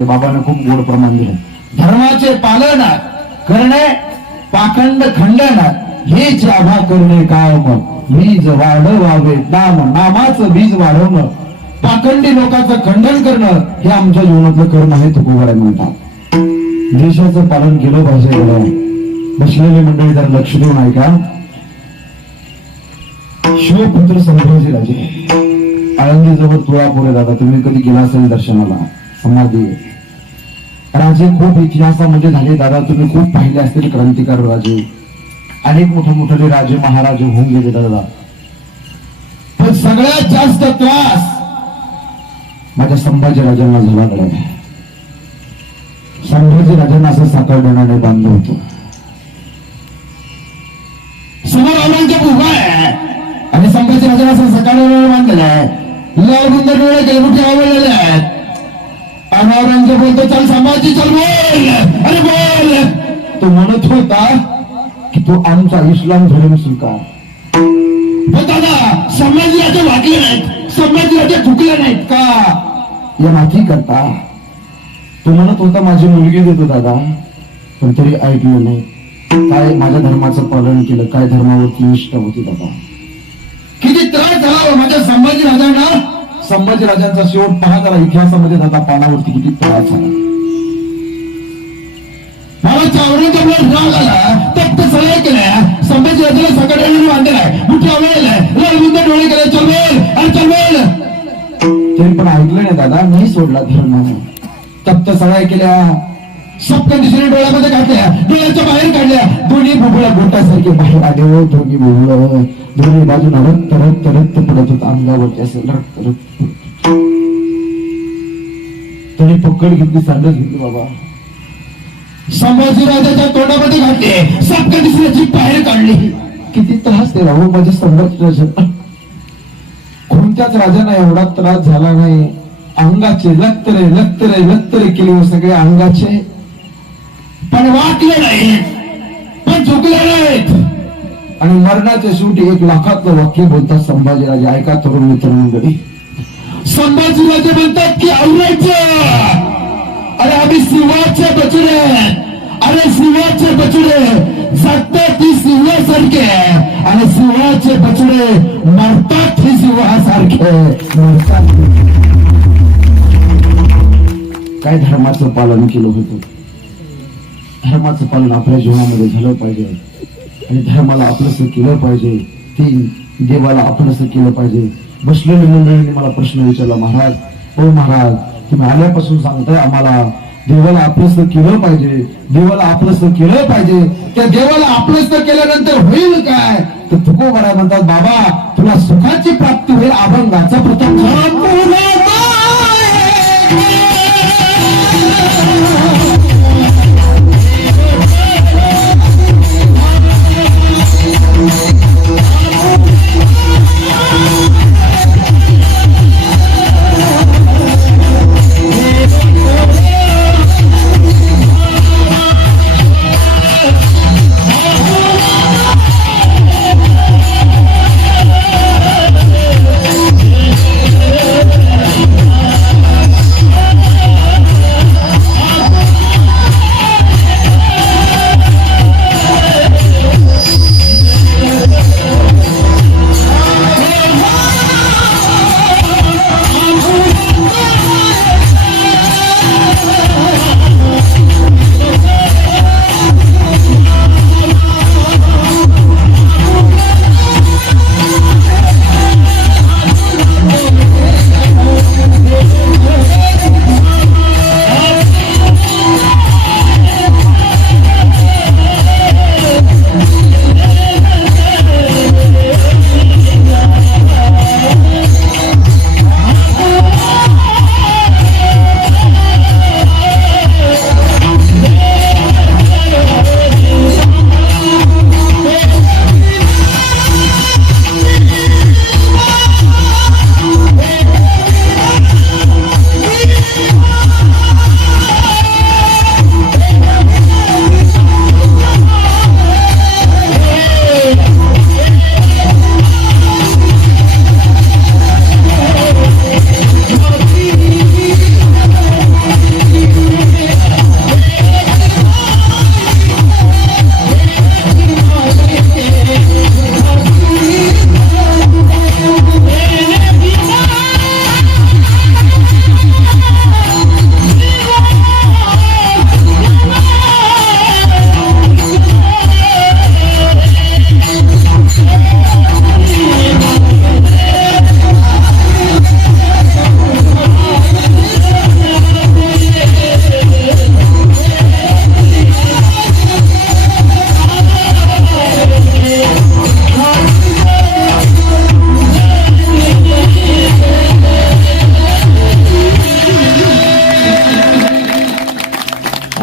बाबाने खूप गोड प्रमाण दिलं. धर्माचे पालन करणे, पाखंड खंडन हेच आभा करणे काम. बीज वाढवावे नाम, नामाचं बीज वाढवणं, पाखंडी लोकांचं खंडन करणं हे आमच्या जीवनातलं कर्म आहे. तुकोबाराय म्हणतात देशाचं पालन केलं पाहिजे. बसलेली मंडळी जर लक्ष देऊन ऐका. शिवपुत्र संभाजी राजे आळंदीजवळ तुळापूर आहे. दादा तुम्ही कधी गेला असेल दर्शनाला, समाधी राजे खूप इतिहासामध्ये झाले. दादा तुम्ही खूप पाहिले असतील क्रांतिकार राजे, अनेक मोठे मोठे राजे महाराजे होऊन गेले दादा. पण सगळ्यात जास्त त्रास माझ्या संभाजी राजांना झाला. दादा संभाजी राजांना असं साखरडोण्याने बांधलं होतं. समोर औरंगजेब उभा आहे आणि संभाजी राजांना असं सकाळी बांधलेलं आहे. लाल गुंद डोळे गेलमुठी आवडलेले आहेत. आणि औरंगजेब बोलतो चल संभाजी चल बोल, अरे बोल. तो म्हणत होता की तू आमचा इस्लाम धर्म स्वीकार. पण दादा संभाजी राजे वागले नाहीत, संभाजी राजे झुकले नाहीत का या माथी करता. तो म्हणत होता माझी मुलगी देतो दादा, पण तरी ऐकलं नाही. काय माझ्या धर्माचं पालन केलं, काय धर्मावरती निष्ठा होती दादा. किती त्रास झाला माझ्या संभाजी राजांना. संभाजी राजांचा शेवट पहा जरा इतिहासामध्ये दादा पानावरती किती त्रास झाला. मला औरंगजेबला राग आला, तप्त सलाय केल्या, संभाजी राजाला सकाळी बांधलाय, मुठी आवडलाय, लाल गुंद डोळे केले, चलवेल आणि चलवेल. तरी पण ऐकलं नाही दादा, नाही सोडला धर्म. तप्त सलाय केल्या, सप्त दिशेने डोळ्यामध्ये काढल्या, डोळ्याच्या बाहेर काढल्या, दोन्ही बुबुळा गोटासारखे बाहेर आले. दोन्ही बुबुळ दोन्ही बाजूला रक्त रक्त रक्त पडत होत अंगावरती, असं रक्त रक्त. तरी पकड घेतली, सांडच घेतली बाबा. संभाजी राजाच्या तोंडामध्ये घातले, सप्त दिशेची बाहेर काढली. किती त्रास दिला हो माझ्या संभाजी राजा. कोणत्याच राजांना एवढा त्रास झाला नाही. अंगाचे लक्तरे लक्तरे लक्तरे केले सगळे अंगाचे, पण वाकले नाही, पण झुकले नाहीत. आणि मरणाच्या शेवटी 1 लाखातलं वाक्य बोलतात संभाजीराजे. ऐका तरुण मित्रांकडे. संभाजीराजे म्हणतात की औरायचं, अरे आम्ही सिंहाचे बछडे, अरे सिंहाचे बछडे जगतात ती सिंहासारखे, आणि सिंहाचे बछडे मरतात ही सिंहासारखे मरतात. काय धर्माचं पालन केलं होतं. धर्माचं पालन आपल्या जीवनामध्ये झालं पाहिजे, आणि धर्माला आपलंसं केलं पाहिजे. 3 देवाला आपलंसं केलं पाहिजे. बसलेल्या मंडळींनी मला प्रश्न विचारला, महाराज हो महाराज तुम्ही आल्यापासून सांगताय आम्हाला देवाला आपलंसं केलं पाहिजे, देवाला आपलंसं केलं पाहिजे. त्या देवाला आपलंसं केल्यानंतर होईल काय. तर तुकोबाराय म्हणतात बाबा तुला सुखाची प्राप्ती होईल, अभंगाचा प्रथम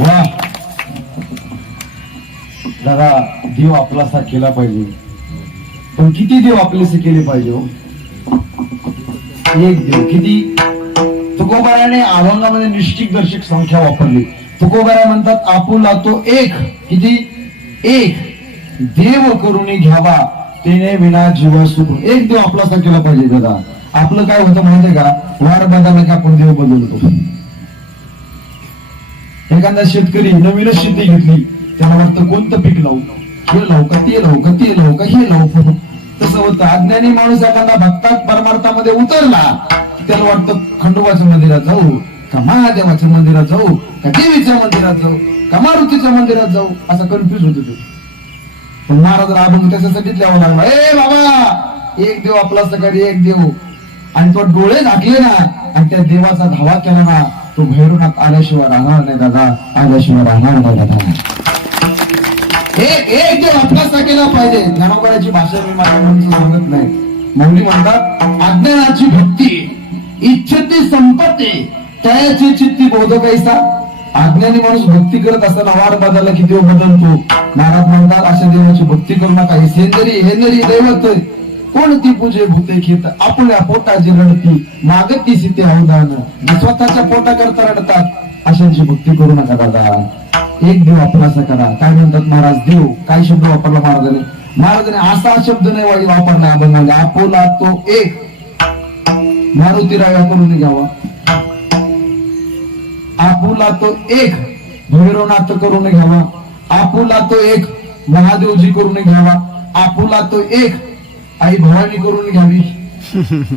वा दादा, देव आपलासा केला पाहिजे, पण किती देव आपलेसे केले पाहिजे हो? एक देव किती? तुकोबाराने अभंगामध्ये निश्चित दर्शक संख्या वापरली. तुकोबारा म्हणतात आपुला तो एक. किती? एक देव करून घ्यावा तेने विना जीवा सुख. एक देव आपलासा केला पाहिजे दादा. आपलं काय होतं माहितीये का? वार बदलला की आपण देव बदलतो. एखादा शेतकरी नवीनच शेती घेतली, त्याला वाटतं कोणतं पीक लावू, हे लावू का ते लावू का ते लावू का हे लावू. तसं होतं. अज्ञानी माणूस एखादा भक्तात परमार्थामध्ये उतरला की त्याला वाटतं खंडोबाच्या मंदिरात जाऊ का महादेवाच्या मंदिरात जाऊ का देवीच्या मंदिरात जाऊ का मारुतीच्या मंदिरात जाऊ, असं कन्फ्युज होत होते. पण महाराजांना अभंग त्याच्यासाठीच लिहावं लागला. ए बाबा, एक देव आपला सकाळी एक देव. आणि तो डोळे झाकले ना आणि त्या देवाचा धावा केला ना, तो भैरवनाथ आल्याशिवाय राहणार नाही दादा, आल्याशिवाय राहणार नाही दादा. एक एक देव आपलासा केला पाहिजे. ज्ञानोबाची भाषा मी माझ्या म्हणून सांगत नाही. मंगली म्हणतात अज्ञानाची भक्ती इच्छती संपत्ती त्याची चित्ती बोध कैसा. अज्ञानी माणूस भक्ती करत असताना वार बदलला की देव बदलतो. महाराज म्हणतात अशा देवाची भक्ती करू नका. ही सेंदरी हेंदरी दैवत कोणती पूजे भूते घेत आपल्या पोटाची रडती मागती सीते अवधान. स्वतःच्या पोटा करता रडतात, अशांची भक्ती करू नका दादा. एक देव आपलासा करा. काय म्हणतात महाराज? देव काय शब्द वापरला महाराजांनी? महाराजांनी असा शब्द नाही वापरला अभंगामध्ये. आपुला तो एक. मारुतीराया करून घ्यावा. आपुला तो एक भैरवनाथ करून घ्यावा. आपुला तो एक महादेवजी करून घ्यावा. आपुला तो एक आई भवानी करून घ्यावी.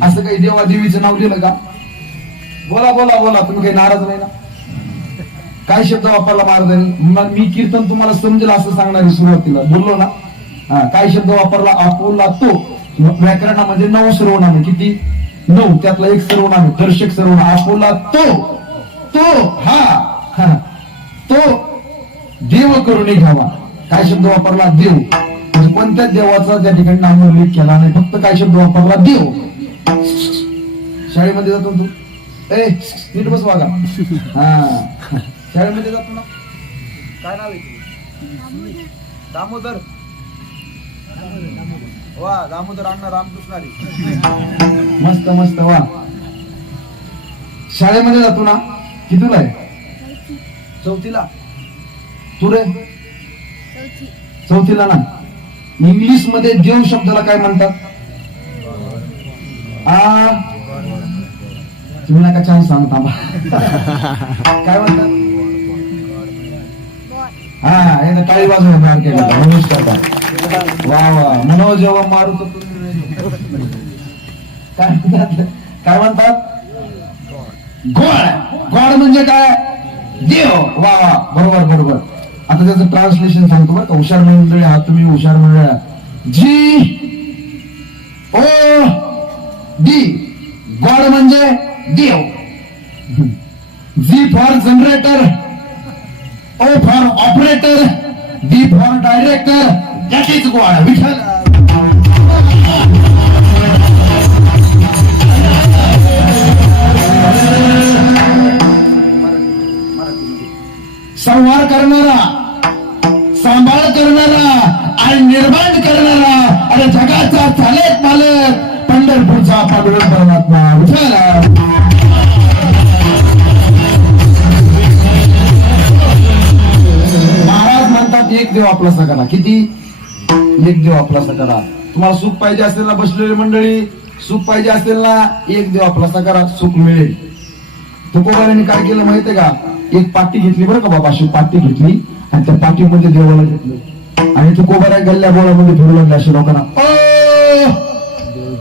असं काही देवा देवीचं नाव लिहिलं का? बोला बोला बोला, तुम्ही काही नाराज नाही ना? काय शब्द वापरला महाराजांनी? मी कीर्तन तुम्हाला समजेल असं सांगणारी सुरुवातीला बोललो ना. काय शब्द वापरला? आपुला तो. व्याकरणामध्ये 9 सर्वनामे. किती? 9. त्यातला एक सर्वनाम दर्शक सर्वनाम. आपुला तो. तो हा तो देव करून घ्यावा. काय शब्द वापरला? देव. कोणत्याच देवाचा त्या ठिकाणी नामोल्लेख केला नाही, फक्त काय शब्द वापरला? देव. शाळेमध्ये जातो तू? ए नीट बस वागा. हा शाळेमध्ये जातो ना? काय नाव आहे? दामोदर. वा दामोदर अण्णा रामकृष्ण. मस्त मस्त वा. शाळेमध्ये जातो ना? कितीला आहे? 4थीला. तू रे? 4थीला ना? इंग्लिश मध्ये देव शब्दाला काय म्हणतात? तुम्ही नका चान्स सांगता. काय म्हणतात? हा हे काळी बाजू बाहेर केला. नमस्कार. वा वा. मनोज जेव्हा मारू तर काय म्हणतात? काय म्हणतात? गॉड. गॉड म्हणजे काय? देव. वा वा. बरोबर बरोबर. आता त्याचं ट्रान्सलेशन सांगतो बरं का. हुशार मंडळी आहात तुम्ही, हुशार मंडळी. जी ओ डी. गॉड म्हणजे देव. G for generator, O for operator, D for director, that is God. Vitthal. संहार करणारा, सांभाळ करणारा आणि निर्माण करणारा आणि जगाचा चालक मालक पंढरपूरचा पांडुरंग परमात्मा विठ्ठल. महाराज म्हणतात एक देव आपलासा करा. किती? एक देव आपलासा करा. तुम्हाला सुख पाहिजे असेल ना बसलेली मंडळी, सुख पाहिजे असेल ना, एक देव आपलासा करा, सुख मिळेल. तुकोबारांनी काय केलं माहितीये का? एक पाटी घेतली बरं का बाबा, अशी पाटी घेतली आणि त्या पाठीमध्ये देवाला घेतलं आणि तुकोबारा गल्ल्या बोळामध्ये फिरू लागल्या अशा लोकांना. ओ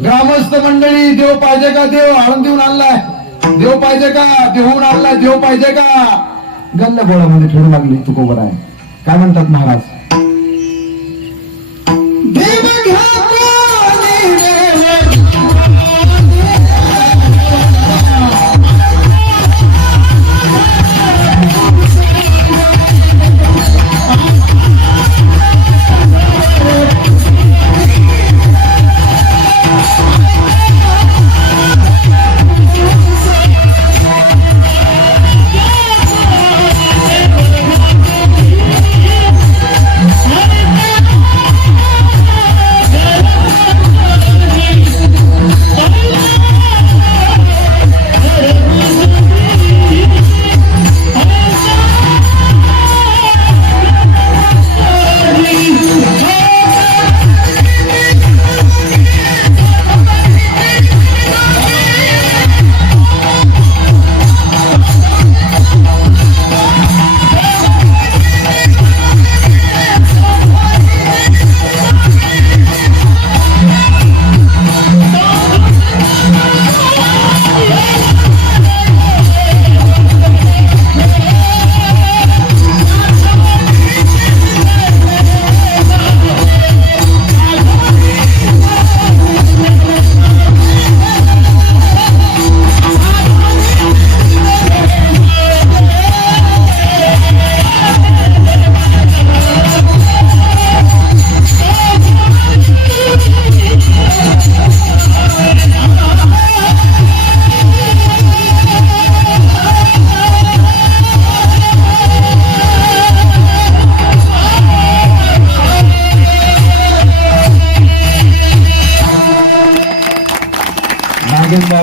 ग्रामस्थ मंडळी, देव पाहिजे का? देव आळंदीहून आणलाय. देव पाहिजे का? देहून आणलाय. देव पाहिजे का? गल्ल्या बोळामध्ये फिरू लागली तुकोबारा. काय म्हणतात महाराज? देव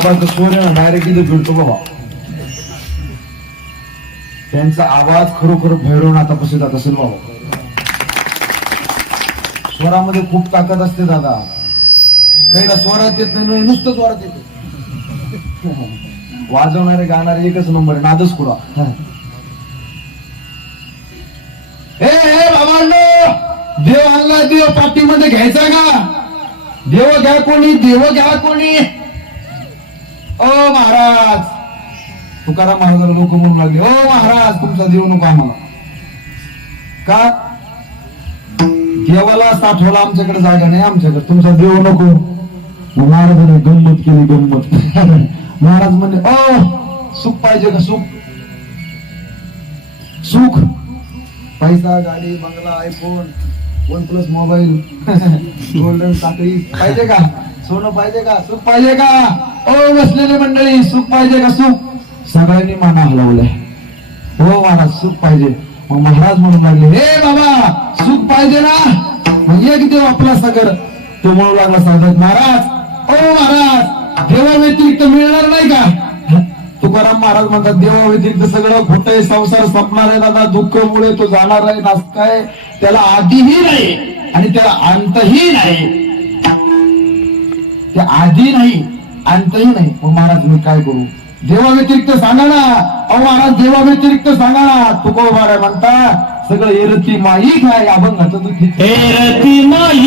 बाबाचा स्वर आहे ना डायरेक्ट इथे फिरतो बाबा. त्यांचा आवाज खरोखर भैरवनाथापाशी जात असेल बाबा. स्वरामध्ये खूप ताकद असते दादा. काहीला स्वरात येत नाही, नुसतं स्वरात येते. वाजवणारे गाणारे एकच नंबर आहे, नादच कुडा. हे बाबांनो, देव आणला, देव पाठीमध्ये घ्यायचा का? देव घ्या कोणी, देव घ्या कोणी. ओ महाराज, तुकाराम महाराज लोक म्हणून लागले, ओ महाराज तुमचा देव नको आम्हाला. का? देवाला साठवला आमच्याकडे जागा नाही, आमच्याकडे तुमचा देव नको. मग महाराजांनी गंमत केली, गंमत. महाराज म्हणले, ओ सुख पाहिजे का? सुख सुख पैसा, गाडी, बंगला, आयफोन, OnePlus मोबाईल, गोल्डन साखळी पाहिजे का? सोनं पाहिजे का? सुख पाहिजे का? ओ बसलेले मंडळी, सुख पाहिजे का? सुख. सगळ्यांनी माना हलवलाय. हो महाराज सुख पाहिजे. मग महाराज म्हणून लागले, हे बाबा सुख पाहिजे ना? मग एक देव आपला सागर. तो म्हणू लागला सागर, महाराज ओ महाराज, देवा व्यतिरिक्त मिळणार नाही का? तुकाराम महाराज म्हणतात, देवा व्यतिरिक्त सगळं खोट आहे, संसार संपणार आहे दादा, दुःखमुळे तो जाणार आहे, नाचताय. त्याला आधीही नाही आणि त्याला अंतही नाही. ते आधी नाही, अंतही नाही. मग महाराज मी काय करू? देवा व्यतिरिक्त सांगा ना. अहो महाराज, देवा व्यतिरिक्त सांगा ना. तुकोबाराय म्हणता, सगळं एरती माई काय अभंगाचं दुःखी. एरती माई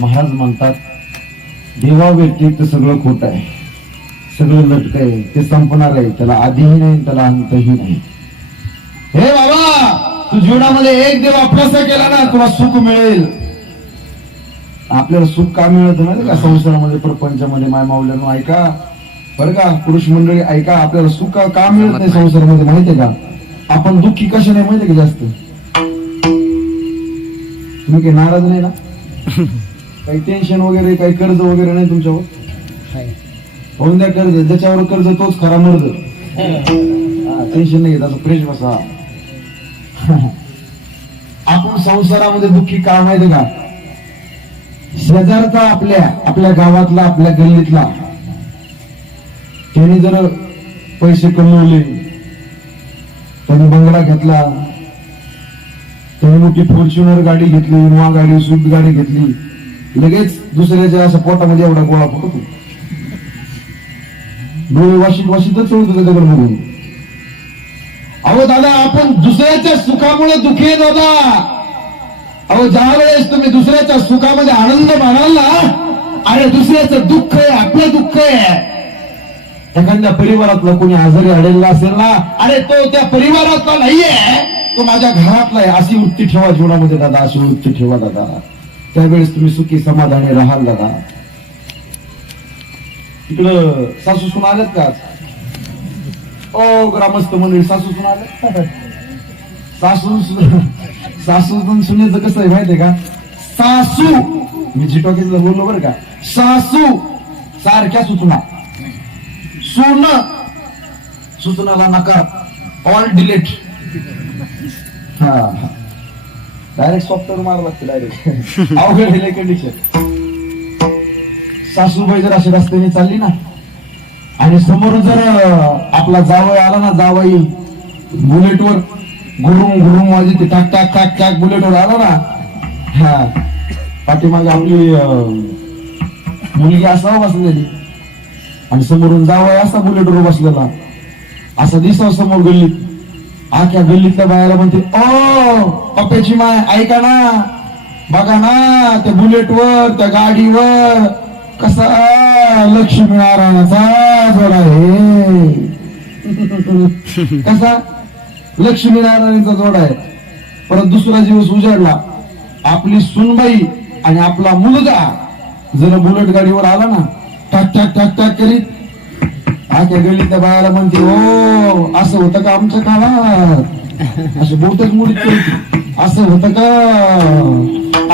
महाराज म्हणतात, देवा व्यतिरिक्त सगळं खोट आहे, सगळं लटक आहे, ते संपणार आहे, त्याला आधीही नाही त्याला अंतही नाही. हे बाबा, तू जीवनामध्ये एक देव आपलासा केला ना, तुला सुख मिळेल. आपल्याला सुख का मिळत नाही का? संसारामध्ये, प्रपंचामध्ये, माय माऊल्यानं ऐका बरं का, पुरुष मंडळी ऐका, आपल्याला सुख का मिळत नाही संसारामध्ये माहितीये का? आपण दुःखी कशाने माहितीये का? जास्त तुम्ही काही नाराज नाही ना? काही टेन्शन वगैरे, काही कर्ज वगैरे नाही तुमच्यावर? होऊन द्या कर्ज, ज्याच्यावर कर्ज तोच खरा मर्द. टेन्शन नाही, त्याचं फ्रेश बसा. आपण संसारामध्ये दुःखी का माहिती का? शेजारचा, आपल्या गावातला, आपल्या गल्लीतला, त्याने जर पैसे कमवले, त्याने बंगला घेतला, त्याने मोठी फॉर्च्युनर गाडी घेतली, इनोवा गाडी, स्विफ्ट गाडी घेतली, लगेच दुसऱ्याच्या अशा पोटामध्ये एवढा गोळा फुटतो, डोळे वाशीतच सोडतो त्याच्याकडे बघून. अहो दादा, आपण दुसऱ्याच्या सुखामुळे दुःखी आहे दादा. अहो ज्या वेळेस तुम्ही दुसऱ्याच्या सुखामध्ये आनंद मानाल ना, अरे दुसऱ्याचं दुःख आहे आपलं दुःख आहे. एखाद्या परिवारातलं कोणी आजारी आलेला असेल ना, अरे तो त्या परिवारातला नाहीये, तो माझ्या घरातला आहे, अशी वृत्ती ठेवा जीवनामध्ये दादा, अशी वृत्ती ठेवा दादा. त्यावेळेस तुम्ही सुखी समाधानी राहाल दादा. इकडं सासू सुना आलेत का? ओ ग्रामस्थ मंडळी, सासू सुना आले? सासू सुनेचं कसं आहे माहितीये का? सासू, मी जिटॉकीला बोललो बरं का, सासू सारख्या सूचना, सून सूचनाला नकार, ऑल डिलीट. हा, डायरेक्ट सॉफ्टवेअर मारा लागतं डायरेक्ट. अवघड दिले कंडिशन. सासूबाई जर अशी रस्त्याने चालली ना, आणि समोर जर आपला जावई आला ना, जावई बुलेटवर घुरुम घुरुम वाजते, टाक टाक टाक टाक बुलेटवर आला ना, हा पाठीमागे आपली मुलगी असावं बसलेली, आणि समोरून जावई असा बुलेटवर बसलेला, असा दिसाव समोर गल्लीत. आख्या गल्लीतल्या बायाला म्हणते, ओ पप्प्याची माय, ऐका ना, बघा ना त्या बुलेटवर, त्या गाडीवर कसा लक्ष्मीनारायणाचा जोडा आहे. कसा लक्ष्मीनारायणाचा जोडा आहे. परत दुसरा दिवस उजाडला, आपली सुनबाई आणि आपला मुलगा जर बुलेट गाडीवर आला ना, टाक टाक टाक टाक करीत, आख्या गल्लीतल्या बायाला म्हणते, हो असं होतं का आमच्या काळात, असे बोटच मुडीत करीत, असं होतं का,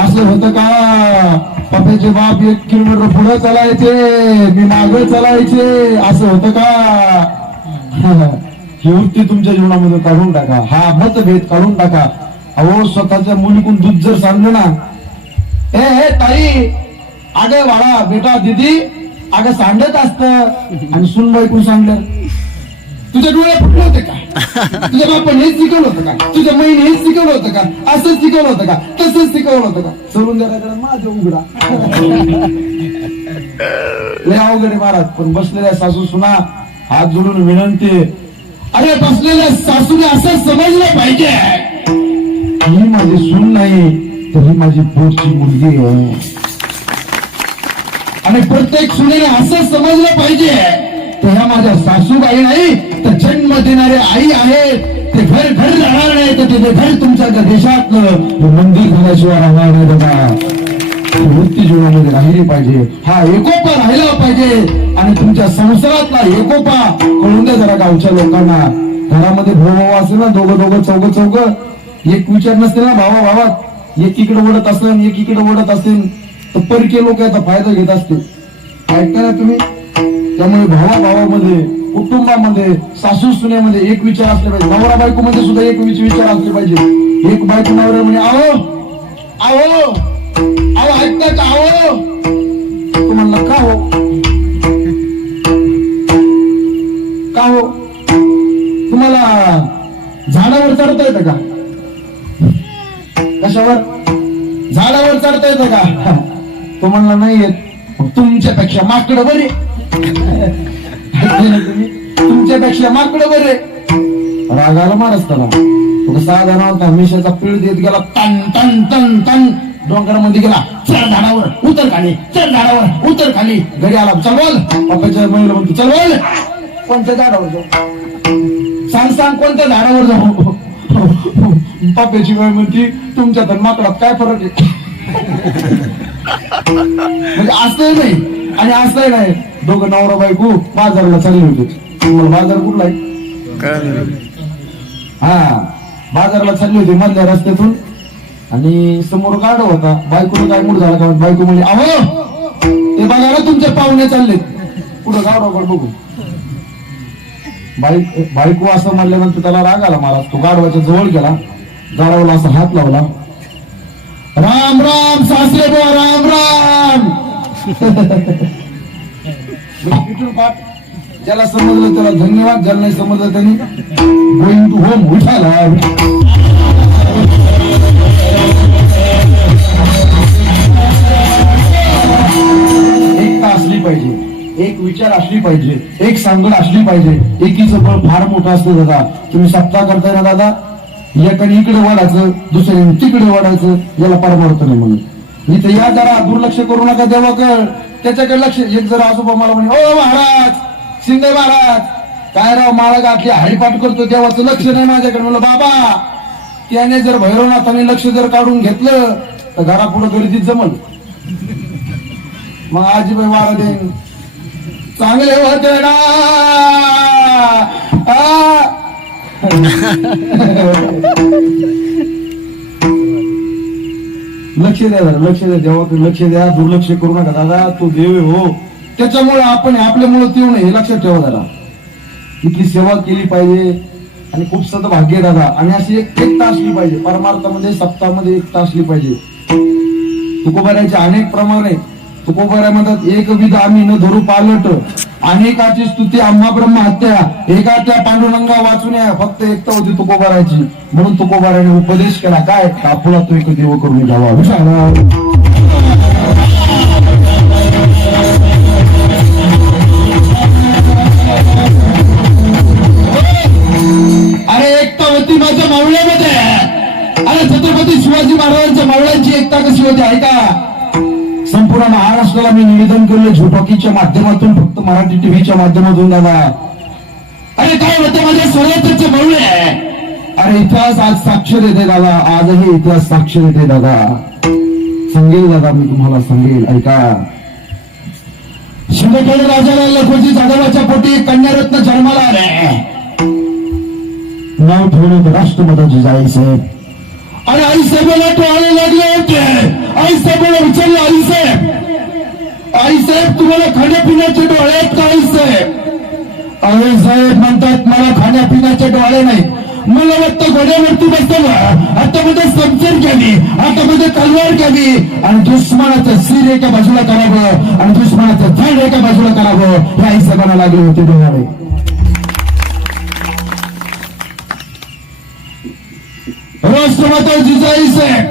असं होतं का, पप्याचे बाप 1 किलोमीटर पुढे चालायचे, मी मागे चालायचे, असं होतं का. ही वृत्ती तुमच्या जीवनामध्ये काढून टाका, हा मतभेद काढून टाका. अहो स्वतःच्या मुलीकडून दूध जर सांगलं ना, हे ताई, अगं बाळा, बेटा, दिदी, अगं सांगत असत, आणि सुनबाईकून सांगलं, तुझ्या डोळे फुटले होते का, तुझ्या बापाने हेच शिकवलं होतं का, तुझ्या बहिणी हेच शिकवलं होतं का, असंच शिकवलं होतं का, तसंच शिकवलं होतं का, सोडून द्यायला माझं उघडा. लय अवघड महाराज. पण बसलेल्या सासू सुना हात जोडून विनंती, अरे बसलेल्या सासूने असं समजलं पाहिजे, ही माझी सून नाही तर ही माझी पोटची मुलगी आहे. आणि प्रत्येक सुनेने असं समजलं पाहिजे, तर ह्या माझ्या सासूबाई नाही तर जन्म देणारे आई आहेत. ते घर घर राहणार नाही तर ते घर तुमच्या देशातलं मंदिर झाल्याशिवाय राहणार नाही दादा. वृत्ती जीवनामध्ये राहिली पाहिजे, हा एकोपा राहिला पाहिजे. आणि तुमच्या संसारातला एकोपा कळून द्या जरा गावच्या लोकांना. घरामध्ये भाऊ असेल ना, दोघं चौघ, एक विचार नसते ना भावा भावात, एक इकडे ओढत असेल, एक इकडे ओढत असेल, तर परके लोक याचा फायदा घेत असते. ऐकता ना तुम्ही. त्यामुळे भावाभावामध्ये, कुटुंबामध्ये, सासू सुनेमध्ये एक विचार असले पाहिजे. नवरा बायको मध्ये सुद्धा एक विचार असले पाहिजे. एक बायको नवरा म्हणजे, आहो आहो आहो, ऐकता का, आहो, तू म्हणला का हो, का हो, तुम्हाला झाडावर चढता येतं का, कशावर, झाडावर चढता येतं का, तो म्हणला नाही येत. तुमच्यापेक्षा माकडं बरे, तुमच्यापेक्षा माकडं बरे. रागाला मारस त्याला. तो साधा नव्हता, मिशाचा पिळ देत गेला, तन तन तन तन डोंगरामध्ये गेला, चढ झाडावर, उतर खाली, चढ झाडावर, उतर खाली. घरी आला, चल बोल, पप्पाच्या महिला म्हणतो, चल बोल, कोणत्या झाडावर जाऊ, सांग कोणत्या झाडावर जाऊ. पप्पाची वेळ म्हणती, तुमच्या तर माकडात काय फरक आहे. म्हणजे असंही नाही आणि असंही नाही. दोघं नवरा बायको बाजारला चालले होते. तुम्हाला बाजार कुठला आहे? हा, बाजारला चालले होते मधल्या रस्त्यातून, आणि समोर गाडा होता. बायकोला काय मूड झाला का, बायको म्हणजे, अहो ते बघायला तुमचे पाहुणे चाललेत, पुढं गाडवाकडे बघू. बायको असं म्हणल्यानंतर त्याला राग आला महाराज. तो गाडवाच्या जवळ गेला, गाडवाला असा हात लावला, राम राम सासरे बुवा, राम राम. पाठ ज्याला समजलं त्याला धन्यवाद, ज्याला नाही समजलं त्यांनी गोइंग टू होम उठाला. एकता असली पाहिजे. एक विचार असली पाहिजे, एक सांगड असली पाहिजे. एकीचं बळ फार मोठं असतं दादा. तुम्ही सप्ताह करताय ना दादा, एकाने इकडे वाढायचं, दुसऱ्याने तिकडे वाढायचं, याला परमार्थ नाही म्हणून. इथे या जरा दुर्लक्ष करू नका देवाकडे, त्याच्याकडे लक्ष. एक जरा आजोबा मला म्हणे, ओ महाराज, शिंदे महाराज, काय राव माळा गाठली, हरिपाठ करतो, देवाचं लक्ष नाही माझ्याकडे. म्हणलं बाबा, त्याने जर भैरवनाथाने लक्ष जर काढून घेतलं तर घरापुढं गर्दीत जमल. मग आजीबाई वारा देईन, चांगले होते ना. लक्ष द्या जरा, लक्ष द्या, देवाकडे लक्ष द्या, दुर्लक्ष करू नका दादा. तो देव आहे हो, त्याच्यामुळे आपण आपल्यामुळे ते नये हे लक्षात ठेवा जरा. इतकी सेवा केली पाहिजे आणि खूप सद्भाग्य आहे दादा. आणि अशी एकता असली पाहिजे परमार्थामध्ये, सप्ताहामध्ये एकता असली पाहिजे. तुकोबाऱ्याचे अनेक प्रमाण आहेत. तुकोबाऱ्या म्हणतात, एक विध आम्ही न धरू पालट, अनेकाची स्तुती आम्हा ब्रह्म हत्या, एका त्या पांडुरंगा वाचून या. फक्त एकता होती तुकोबाराची, म्हणून तुकोबाराने उपदेश केला, काय, कापुला तो एक देव करून घ्यावा. अरे एकता होती माझ्या मावळ्यामध्ये. अरे छत्रपती शिवाजी महाराजांच्या मावळ्यांची एकता कशी होती ऐका. संपूर्ण महाराष्ट्राला मी निवेदन केलं झोटॉकीच्या माध्यमातून, फक्त मराठी टीव्हीच्या माध्यमातून दादा. अरे काय होते माझ्या स्वराज्याचे मावळे. अरे इतिहास आज साक्ष देते दादा, आजही इतिहास साक्ष देते दादा. सांगेल दादा, मी तुम्हाला सांगेल ऐका. शिवखेड राजाला लखोजी जाधवाच्या पोटी कन्यारत्न जन्माला आले. नाव ठेवलं राष्ट्रपती जायचं. आणि आईसाहेबांना टोळायला लागले होते. आईसाहेबांना विचारलं, आईसाहेब तुम्हाला खाण्यापिण्याचे डोळे आहेत का आईसाहेब? आईसाहेब म्हणतात, मला खाण्यापिण्याचे डोळे नाही. मला वाटतं घोड्यावरती बसवलं, आता मध्ये समजून घ्यावी, आता मध्ये तलवार घ्यावी आणि दुश्मनाचं सिर एका बाजूला करावं आणि दुश्मनाचं झाड एका बाजूला करावं, हे आईसाहेबांना लागले होते डोळे. राष्ट्रमाता जिजाई साहेब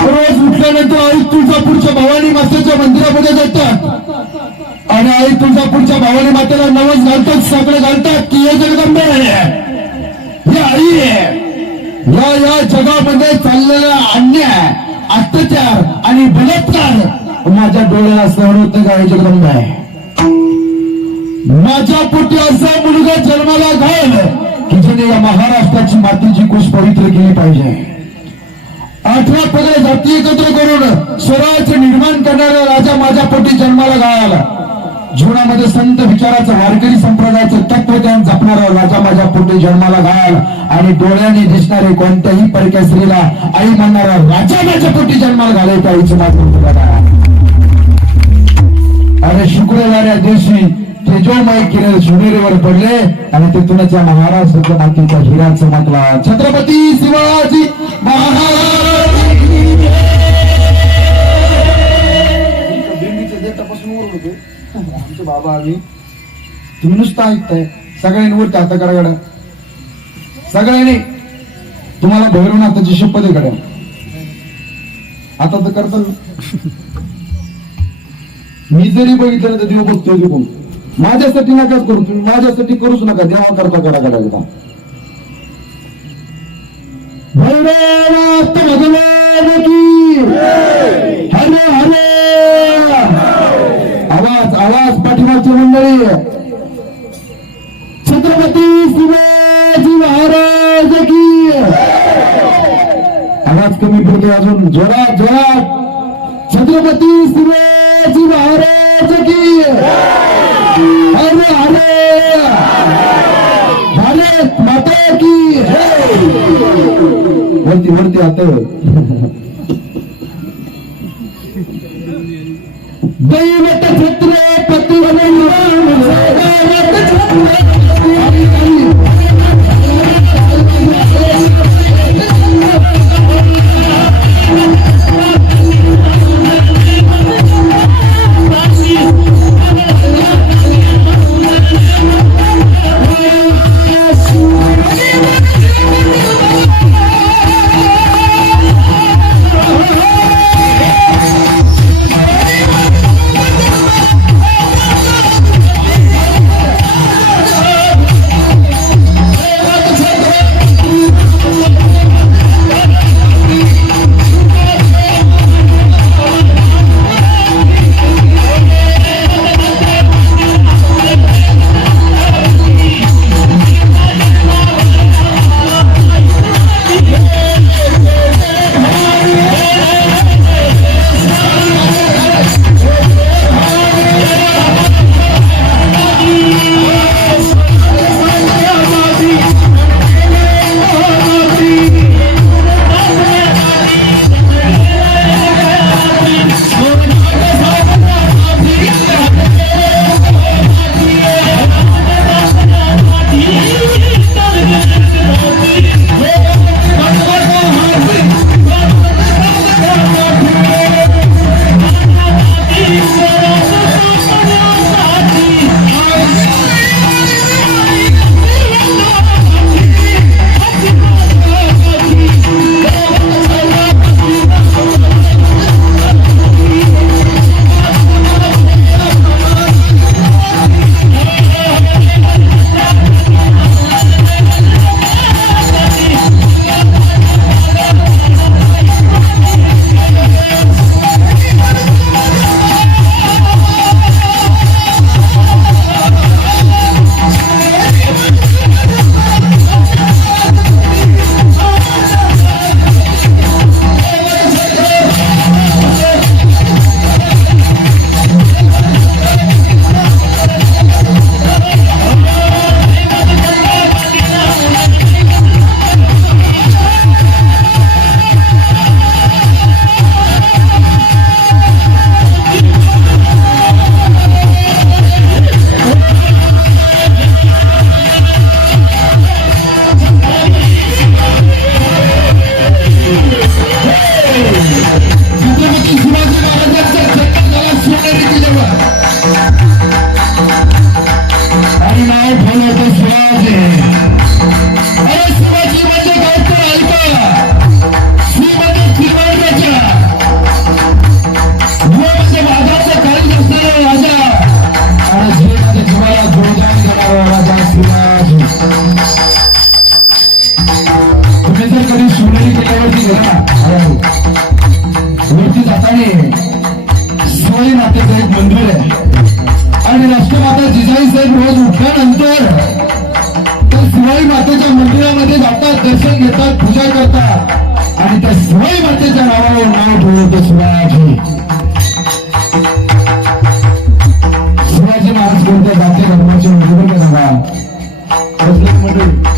रोज उठल्यानंतर आई तुळजापूरच्या भवानी मातेच्या मंदिरामध्ये जातात आणि आई तुळजापूरच्या भवानी मातेला नवस घालतात, सगळं घालतात की हे जगदंबे आहे, ही आई आहे. या जगामध्ये चाललेला अन्याय, अत्याचार आणि बलात्कार माझ्या डोळ्याला सहन होते का? हे जगदंबे आहे. माझ्या पोटी असा मुलगा जन्माला घाल की ज्याने या महाराष्ट्राची मातीची कुश पवित्र केली पाहिजे. 18 पगड्या जाती एकत्र करून स्वराज्य निर्माण करणारा राजा माझ्या पोटी जन्माला घाल. जीवनामध्ये संत विचाराचं, वारकरी संप्रदायाचं तत्वज्ञान जपणारा राजा माझ्या पोटी जन्माला घाल. आणि डोळ्याने दिसणारे कोणत्याही परक्या स्त्रीला आई म्हणणारा राजा माझ्या पोटी जन्माला घालायचं आईचं मात्र बघा. अरे शुक्रवार दिवशी तेजोमय किरण शिवनेरीवर पडले आणि तिथूनच या महाराष्ट्राच्या मातीचा हिरा चमकला. छत्रपती शिवाजी महाराज. दिंडीच्या देठापासून वर होते आमचे बाबा. आम्ही तुम्ही नुसतं ऐकताय. सगळ्यांनी वरती हात करा गड्या, सगळ्यांनी. तुम्हाला भैरवनाथाची शपथ आहे गड्या. आता तर करता. मी जरी बघितलं तर देव बघतोय की कोण. माझ्यासाठी नकाच करू, तुम्ही माझ्यासाठी करूच नका, देवा करता करा करायला. भैरवनाथ भगवान की हरे हरे. आवाज आवाज पाठीमागची मंडळी. छत्रपती शिवाजी महाराज की. आवाज कमी पडतोय अजून, जोरात जोरात. छत्रपती शिवाजी महाराज की. हरे हरे. भारत माता की. वरती वरती आता दैवत छत्रपती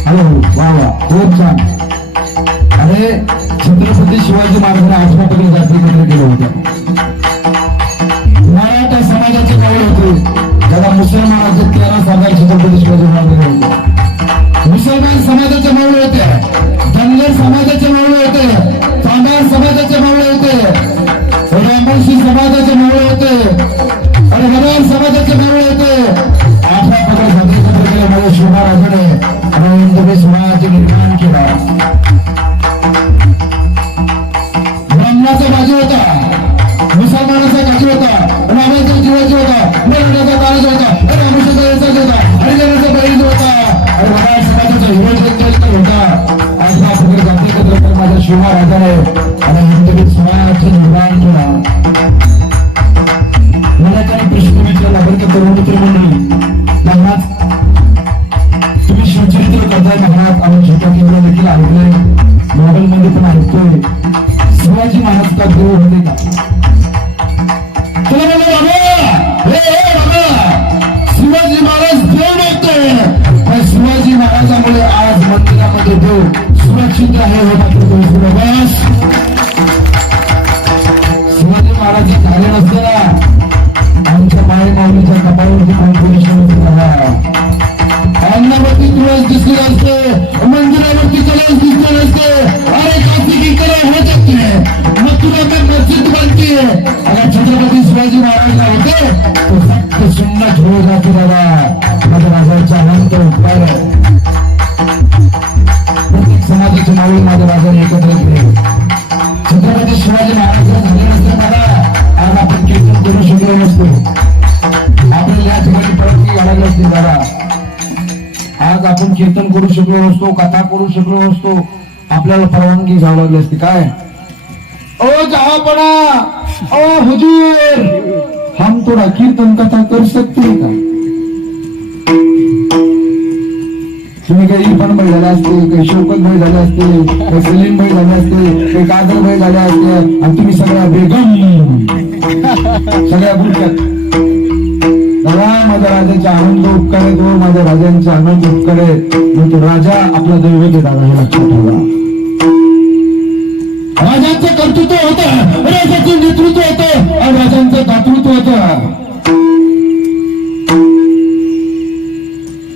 हॅलो वा वा खूप छान. अरे छत्रपती शिवाजी महाराजांनी आजपासून जाती एकत्र केलं होतं. मराठा समाजाचे कवळ होते ज्याला मुसलमानाचे 13 सरदार छत्रपती शिवाजी महाराज होते. मुसलमान समाजाचे मावळे होते, धनगर समाजाचे मावळे होते, चांदार समाजाचे मावळे होते, ब्राह्मणशी समाजाचे मावळे होते आणि मराठा समाजाचे मावळे होते. आपल्या पगड जाती एकत्र केल्यामुळे शिवराजाने आणि हिंदवी समाजाचे निर्माण केला. ब्राह्मणाचा बाजू होता, मुसलमानाचा बाजू होता, रामाचा जीवाजी होता, मराठाचा ताज होता, रामेश्वराचा यशाच होता, हरिजनाचा बैल होता आणि मराठा समाजाचा हिरोज होता. आपल्या पगड जाती एकत्र करून माझ्या शिवराजाने आणि हिंदवी समाजाचे निर्माण केला. मला काही प्रश्न विचारला बरं का तरुण मित्र मंडळी. महाराज तुम्ही शिवचरित्र करताय महाराज, आम्ही छोट्या केंद्र देखील ऐकलंय, मॉडेल मध्ये पण ऐकतोय. शिवाजी महाराज का गुरु होते का? तुला शिवाजी महाराज देव नव्हते, पण शिवाजी महाराजांमुळे आज मंदिरामध्ये देव सुरक्षित आहे हे मात्र तुम्ही बस. शिवाजी महाराज झाले नसते ना आमच्या माय माऊलीच्या कपाळावरती कॉम्पिटिशन अन्नावरती तुळस दिसली असते, मंदिरावरती कलश दिसले नसते. अरे काशी की कला होत असते मग तुला तर मस्जिद बनते. अगर छत्रपती शिवाजी महाराज होते तो फक्त सुन्नत हो जाते दादा. माझ्या राजाचा अनंत उपकार आहे. प्रत्येक समाजाचे माऊली माझ्या राजाने एकत्र केले. छत्रपती शिवाजी महाराज झाले नसते दादा आज आपण कीर्तन करू शकलो नसतो, आपल्याला या ठिकाणी परत घालायला असते दादा. आज आपण कीर्तन करू शकलो नसतो, कथा करू शकलो नसतो, आपल्याला परवानगी घ्यावी लागली असती. काय ओ जहापना, ओ हुजूर, हम थोड़ा कीर्तन कथा कर सकते हैं का? तुम्ही काही इरफान भाई झाले असते, काही शौकत भाई झाले असते, काही सलीम भाई झाले असते, काही कादर भाई झाले असते आणि तुम्ही सगळ्या बेगम सगळ्या गुलक्यात. दादा माझ्या राजाचा आनंद उपकार आहे, तो माझ्या राजांचा आनंद उपकार आहे. मग तो राजा आपला दैवत आहे दादा, हे लक्षात ठेवा. राजांचं कर्तृत्व होतं, राजाचं नेतृत्व होतं आणि राजांचं दातृत्व होतं.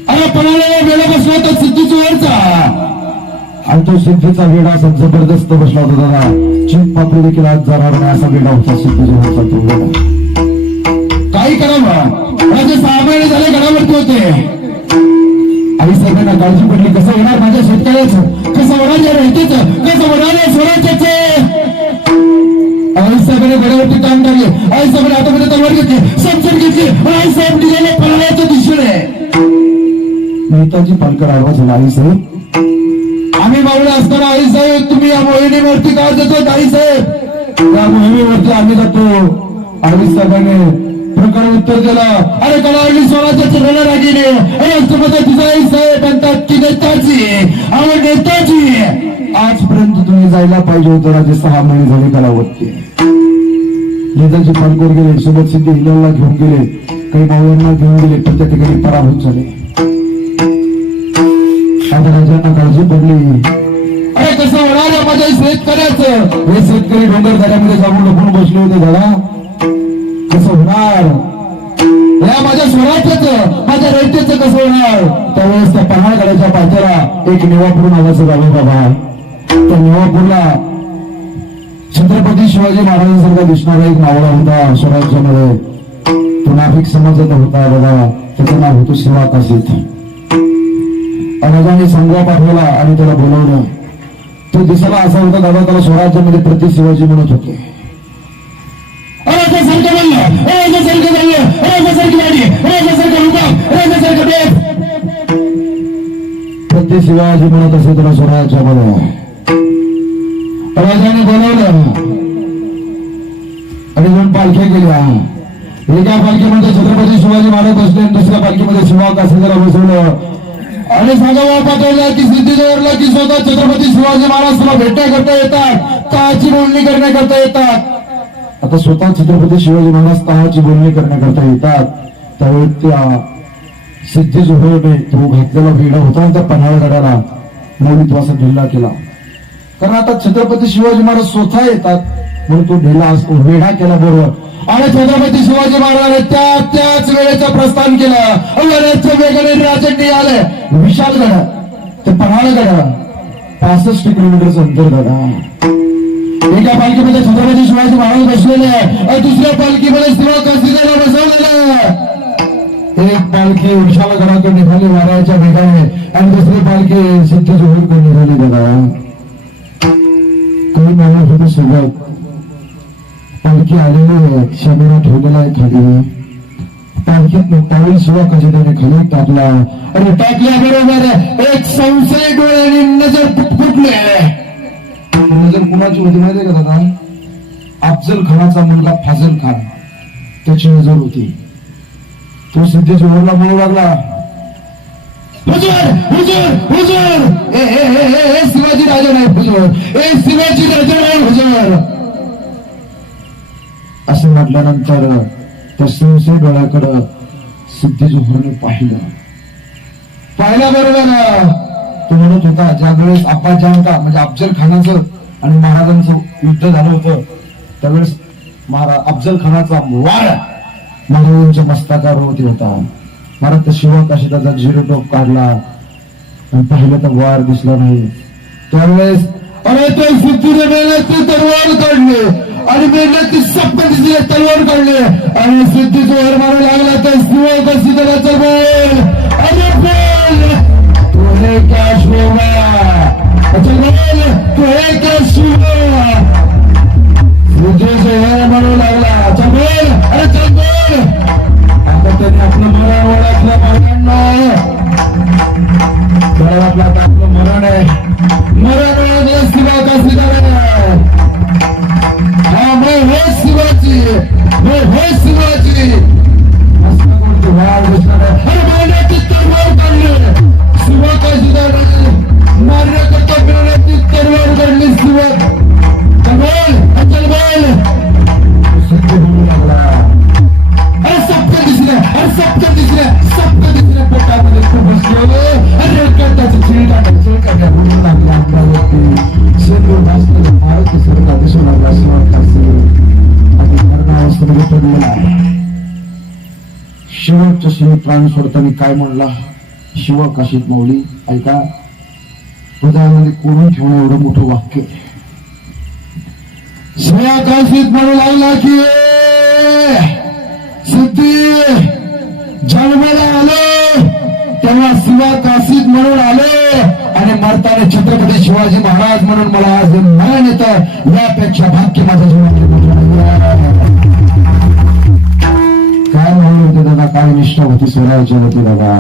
अरे पणाला वेळा बसला होता सिद्धीच्या वरचा आणि तो सिद्धीचा वेळा असा जबरदस्त बसला होता दादा. चिंप पापडी देखील आज जाणार नाही असा वेळा होता सिद्धीच्या वरचा तो वेळा. काही करावं माझे 6 महिने झाले घरावरती होते. आई साहेबांना काळजी पडली कसं होणार माझ्या शेतकऱ्याचं, कसं होणार या रयतेचं, कसं होणार या स्वराज्याचे. आई साहेबांनी घरावरती काम टाकले, आई साहेबांनी हातामध्ये तलवार घेतली, समजून घेतली, आई साहेब निघाले पळण्याच्या दिशेने. नेताजी पालकर आडवा झाला. आई साहेब आम्ही मावळे असताना आई साहेब तुम्ही या मोहिमेवरती काय जातो? आई साहेब त्या मोहिमेवरती आम्ही जातो. आई साहेबांनी प्रकारे उत्तर दिलं, अरे कलावली स्वराज्याचे रणरागिणी राष्ट्रपती जिजाई साहेब म्हणतात की नेताजी आणि नेताजी आजपर्यंत तुम्ही जायला पाहिजे होतं. राजे 6 महिने झाले कलावरती. नेताजी पालकर गेले, सोबत सिद्धी हिलाला घेऊन गेले, काही मावळ्यांना घेऊन गेले, पण त्या ठिकाणी पराभूत झाले. आता राजांना काळजी पडली, अरे कसं होणार आहे माझ्या शेतकऱ्याचं. हे शेतकरी डोंगर दऱ्यामध्ये जाऊन लपून बसले होते दादा. कसं होणार या माझ्या स्वराज्याचं, माझ्या रयतेचं कसं होणार? त्यावेळेस त्या पन्हाळगडाच्या पायथ्याला एक निवापूर नावाचं गाव आहे बाबा. त्या निवापूरला छत्रपती शिवाजी महाराजांसारखा दिसणारा एक मावळा होता स्वराज्यामध्ये. तो नाभिक समाजाचा होता बाबा. त्याचं नाव होतं शिवा काशीत. राजाने संघवा पाठवला आणि त्याला बोलवलं. तो दिसायला असा होता दादा, त्याला स्वराज्यामध्ये प्रति शिवाजी म्हणत होते. राजासारखं बोललं, राजासारखं बोललं, राजासारखी गाडी, राजासारखं हुकम, राजासारखं बेस. प्रति शिवाजी म्हणत असे त्याला स्वराज्यामध्ये. राजाने बोलवलं आणि 2 पालख्या गेल्या. एका पालखीमध्ये छत्रपती शिवाजी महाराज बसले, दुसऱ्या पालखीमध्ये शिवा काशीला बसवलं आणि सांगावा पाठवलं की सिद्धीजवळला की स्वतः छत्रपती शिवाजी महाराज तुला भेटण्या करता येतात, तहाची बोलणी करण्याकरता येतात. आता स्वतः छत्रपती शिवाजी महाराज तहाची बोलणी करण्याकरता येतात. त्यावेळी त्या सिद्धी जोहरने तो घातलेला वेढा होता ना त्या पन्हाळगडाला मौलिक वासा ढिल्ला केला. कारण आता छत्रपती शिवाजी महाराज स्वतः येतात म्हणून तो ढिल्ला वेढा केला बरोबर. आणि छत्रपती शिवाजी महाराजांनी त्याच वेळेचं प्रस्थान केलं. वेळेच्या वेगाने राजंडी आले विशालगड ते पन्हाळगड 65 किलोमीटरचं अंतर दादा. एका पालखीमध्ये छत्रपती शिवाजी महाराज बसलेले आहे, दुसऱ्या पालखीमध्ये शिवकाशीला बसवलेलं आहे. एक पालखी विशालगडाकडे निघाली वाऱ्याच्या वेगाने आणि दुसरी पालखी सिद्धी जोहरकडे निघाली दादा. काही माणूस होते सोबत पालखी आलेली आहे, शमीरा ठेवलेला आहे खाली. पालखीत टावेल शिवकाशी त्याने खाली टाकला आणि टाकल्याबरोबर एक संशय डोळ्याने नजर फुटले. नजर कुणाची होती माहिती का दादा? अफजल खानाचा मुलगा फाजल खान, त्याची नजर होती. तो सिद्धी जोहरला म्हणू लागला, हुजूर हुजूर हुजूर, ए शिवाजी राजा नाही हुजूर, ए शिवाजी राजा नाही हुजूर. असं म्हटल्यानंतर त्या संशय डोळ्याकडं सिद्धी जोहरने पाहिल्याबरोबर तो म्हणत होता, ज्या वेळेस अप्पाजांचा म्हणजे अफजल खानाचं आणि महाराजांचं युद्ध झालं होतं त्यावेळेस अफजल खानाचा वार महाराजांच्या मस्तकावरती होता. महाराज तर शिवकाशी त्याचा झिरो टोप काढला आणि पाहिलं तर वार दिसला नाही. त्यावेळेस अरे ते सिद्धीने मेहनती तलवार काढले आणि मेहनती सप्ततीने तलवार काढले आणि सिद्धी जोहर मारू लागला तर शिवकाशी त्याला चल अरे बोल तू है क्या शिवा, तू है क्या शिवा. सिद्धी जोहर मारू लागला चल बोल, अरे चल बोल. आता त्यांनी आपलं मरण ओळखलं मारांना, त्याला आपलं आता आपलं मरण आहे. मरण ओळखलं शिवकाशी आहे. हा मैं हो शिवाजी, मैं हो शिवाजी. असं कोणते वार दिसणार आहे. अरे मारण्याची तलवार काढली शिवकाशी मारण्याकरता मिळण्याची तलवार काढली शिव. चल बोल सत्य बोलू लागला. अरे सप्त दिसले पोटामध्ये खूप बसले. अरे त्याची चिळ काढल्या बोलू लागला आपल्यावरती. शेंदूर भासलेला भारत सरकार दिसू लागला शिवकाशी आणि मरणावस्थेमध्ये पडलेला. शेवटच्या शिवी प्राण सोडताना काय म्हणला शिवकाशीत माऊली ऐका, हृदयामध्ये कोरून ठेवणं एवढं मोठं वाक्य. शिवकाशीत म्हणू लागला की सिद्धी जन्माला आलो तेव्हा शिवकाशीत म्हणून आलो आणि मरताना छत्रपती शिवाजी महाराज म्हणून मला आज मरण येतं. यापेक्षा भाग्य माझ्या जीवनात काय म्हणून होते दादा, काय निष्ठा होती स्वराज्य होती दादा,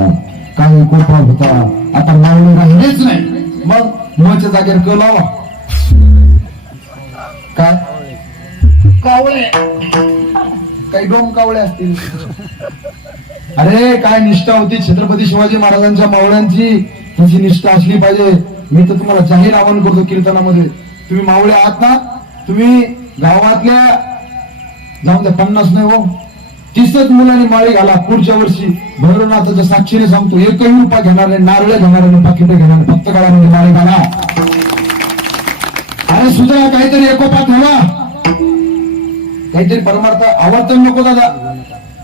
काय कोपा होता. आता मावळे राहिलेच नाही. मग मच्या जागेवर क लावा काय कावळे, काही डोम कावळे असतील. अरे काय निष्ठा होती छत्रपती शिवाजी महाराजांच्या मावळ्यांची, तुझी निष्ठा असली पाहिजे. मी तर तुम्हाला जाहीर आवाहन करतो कीर्तनामध्ये, तुम्ही मावळे आहात ना, तुम्ही गावातल्या जाऊन द्या 50 नाही हो 30च मुलांनी माळी घाला. पुढच्या वर्षी भैरवनाथाच्या साक्षीने सांगतो, एकही रुपया घेणार नाही, नारळ घेणार नाही, पाकिट घेणार, फक्त काळामध्ये माळी घाला. अरे सुद्धा काहीतरी एकोपा ठेवा, काहीतरी परमार्थ. आवर्तन नको दादा,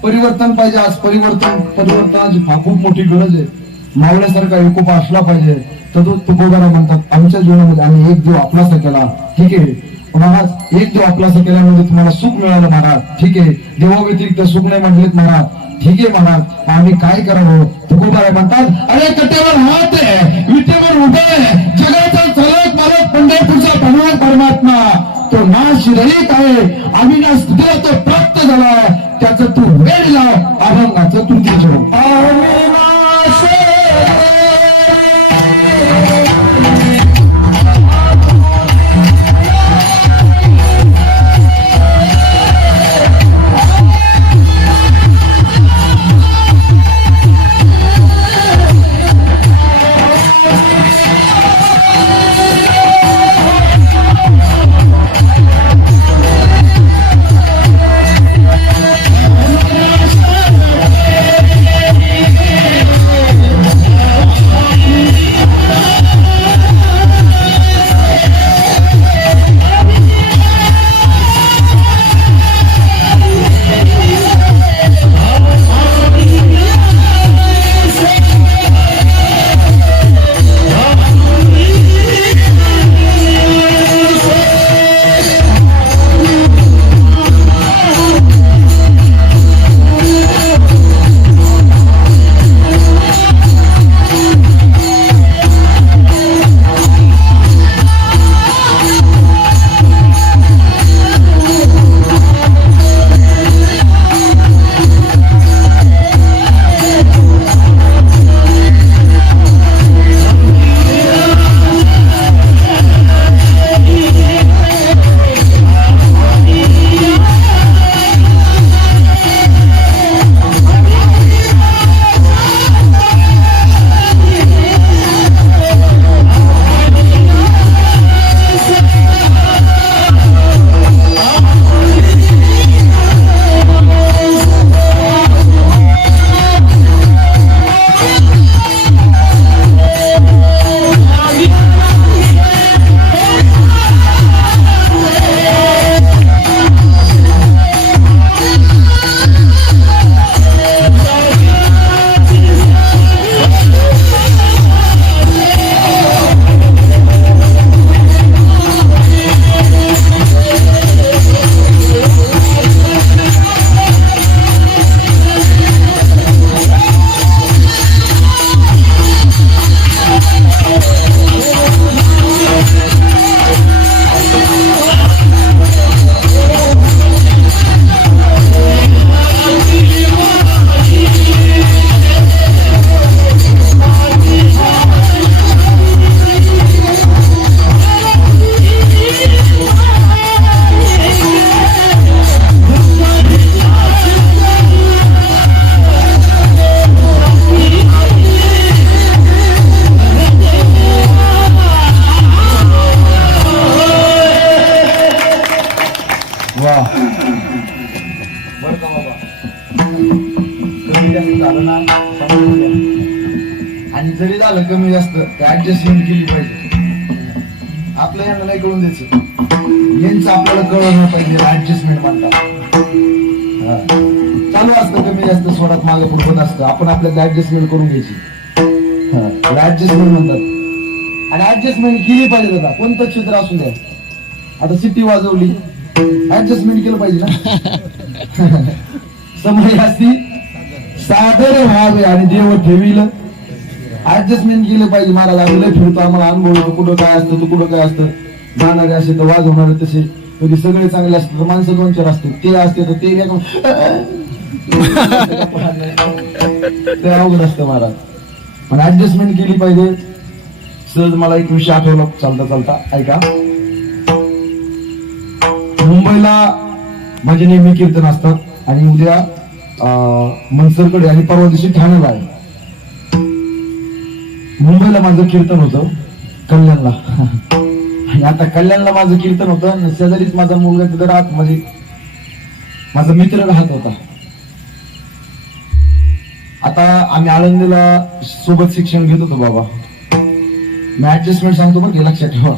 परिवर्तन पाहिजे. आज परिवर्तनाची खूप मोठी गरज आहे. मावळ्यासारखा एकोपा असला पाहिजे. तर तो तुकोबारा म्हणतात आमच्या जीवनामध्ये आम्ही एक देव आपलासा केला, ठीक आहे महाराज, एक देव आपलासा केल्यामध्ये तुम्हाला सुख मिळालं महाराज, ठीक आहे. देवाव्यतिरिक्त सुख नाही म्हणलेत महाराज, ठीक आहे महाराज. आम्ही काय करावं? तुकोबारा म्हणतात अरे कट्यावर हात आहे, विटेवर उभे आहे, जगाचा चालक मालक पंढरपूरचा भगवान परमात्मा तो नाश रहित आहे. आम्ही ना तुला तो प्राप्त झाला, त्याचं तू वेळ लाव. अभंगाचं तृतीय चरण. कमी जास्त झालं ना समजून घ्या. आणि जरी झालं कमी जास्त ऍडजस्टमेंट केली पाहिजे. आपलं यांना नाही कळून द्यायचं, यांचं आपल्याला कळलं नाही पाहिजे. ऍडजस्टमेंट म्हणतात. हा. चालू असतं कमी जास्त स्वरात मागे पुढे असतं, आपण आपल्याला ऍडजस्टमेंट करून घ्यायची. ऍडजस्टमेंट म्हणतात. आणि ऍडजस्टमेंट केली पाहिजे दादा, कोणतं क्षेत्र असू द्या. आता सिटी वाजवली, ऍडजस्टमेंट केलं पाहिजे ना. समय असती सादर व्हावे आणि देव ठेवील. ऍडजस्टमेंट केलं पाहिजे. महाराज आम्ही लय फिरतो, आम्हाला अनुभव येतो. कुठं काय असतं तर कुठं काय असतं. जाणारे असे तर वाजवणारे तसे, कधी सगळे चांगले असतात तर माणसं दोन चार असतात, ते असते तर ते ते अवघड असतं महाराज. पण ऍडजस्टमेंट केली पाहिजे. सहज मला एक विषय आठवला चालता चालता, ऐका. मुंबईला माझे नेहमी कीर्तन असतात आणि उद्या मनसरकडे आणि परवा दिवशी ठाण्याला आहे. मुंबईला माझं कीर्तन होतं कल्याणला. आणि आता कल्याणला माझं कीर्तन होतं आणि शेजारीच माझा मुलगा तिथं राहत, म्हणजे माझा मित्र राहत होता. आता आम्ही आळंदीला सोबत शिक्षण घेत होतो बाबा. मी ऍडजस्टमेंट सांगतो बघ, लक्षात ठेवा.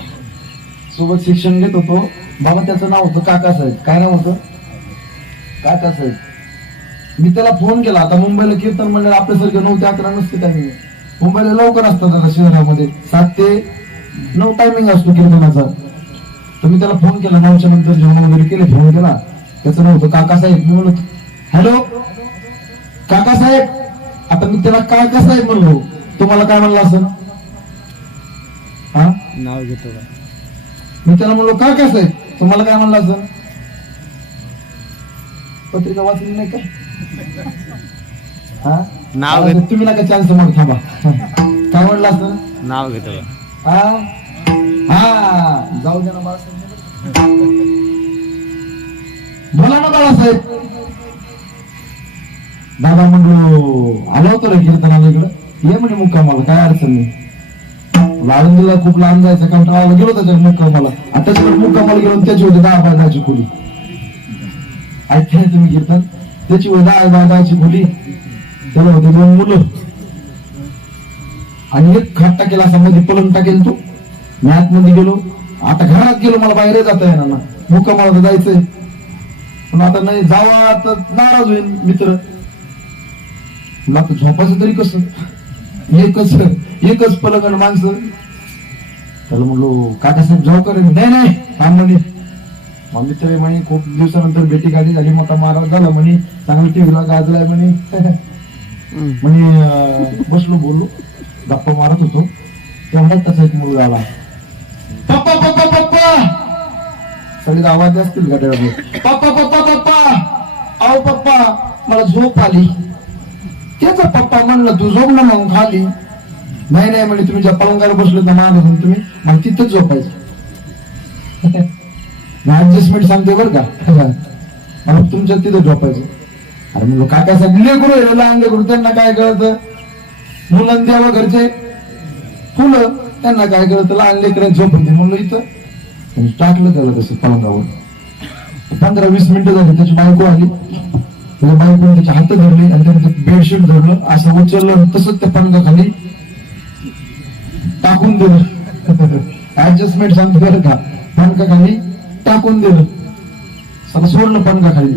सोबत शिक्षण घेत होतो बाबा. त्याचं नाव होतं काकासाहेब. काय नाव होतं? काकासाहेब. मी त्याला फोन केला. आता मुंबईला कीर्तन मंडळ आपल्यासारखे 9 ते 11 नसते टायमिंग. मुंबईला लवकर असतात आता शहरामध्ये 7 ते 9 टायमिंग असतो कीर्तनाचा. तर मी त्याला फोन केला, 9च्या नंतर जेवण वगैरे केले. फोन केला, त्याचं नाव होतं काकासाहेब. मी म्हणलो हॅलो काकासाहेब. आता मी त्याला काकासाहेब म्हणलो, तुम्हाला काय म्हणलं असं? हा, नाव घेतो का? मी त्याला म्हणलो काकासाहेब, तुम्हाला काय म्हणलं असं? पत्रिका वाचली नाही का? हा, नाव आता तुम्ही नका चान्स मग थांबा. काय म्हणलं असं? नाव घेतो का? हा हा, जाऊ दे ना बाळासाहेब. बोला ना बाळासाहेब. दादा म्हणलो आलो होतो रे कीर्तनाला इकडं, ये म्हणे मुक्कामाला, काय अडचण नाही. आळंदीला खूप लांब जायचं कंटाळाला गेलो त्याच्या मुक्कामाला. आणि त्याच्याकडे मुक्कामाला गेलो, त्याची होती 10-12 खोली. ऐकताय तुम्ही कीर्तन? त्याची होती 10-12 खोली. त्याला होते 2 मुलं आणि एक खाट टाकेल, असा मध्ये पलंग टाकेल. तो मी आतमध्ये गेलो. आता घरात गेलो, मला बाहेर जाता येणार ना, मुक्कामाला तर जायचंय. पण आता नाही जावा तर नाराज होईल मित्र. आता झोपायचं तरी कसं? एकच पलंग आणि माणसं. त्याला म्हणलो काकासाहेब जाऊ करेन. नाही थांब म्हणे. मग मित्र म्हणे खूप दिवसानंतर भेटी गाडी झाली, मोठा महाराज झाला म्हणे, चांगला टीव्हीला गाजलाय म्हणे. म्हणे बसलो बोललो, गप्पा मारत होतो. तेवढ्यात त्याचा एक मुलगा आला. पप्पा पप्पा पप्पा. सगळे आवाज असतील गाड्यावर. पप्पा पप्पा पप्पा. आओ पप्पा मला झोप आली. त्याचा पप्पा म्हणलं तू झोप ना मग खाली. नाही म्हणे तुम्ही ज्या पलंगावर बसलो ना महाराज तुम्ही, मग तिथंच झोपायचं. ऍडजस्टमेंट सांगते बरं का, मग तुमच्या तिथं झोपायचं. अरे म्हणलो काकासाहेब लेकरू लहान लेकरू, त्यांना काय कळतं? मुलं द्यावं घरचे फुलं, त्यांना काय कळतं? लहान लेकरांनी झोपते. म्हणलो इथं टाकलं त्याला तसं पलंगावर. 15-20 मिनिटं झाली, त्याची बायको आली. त्याच्या बायकोने त्याचे हात धरले आणि त्याने बेडशीट धरलं, असं उचललं, तसंच त्या पलंगाखाली टाकून दिलं. ऍडजस्टमेंट सांगतो बरं का, पलंगाखाली टाकून दिलं. सगळं सोडलं पलंगाखाली.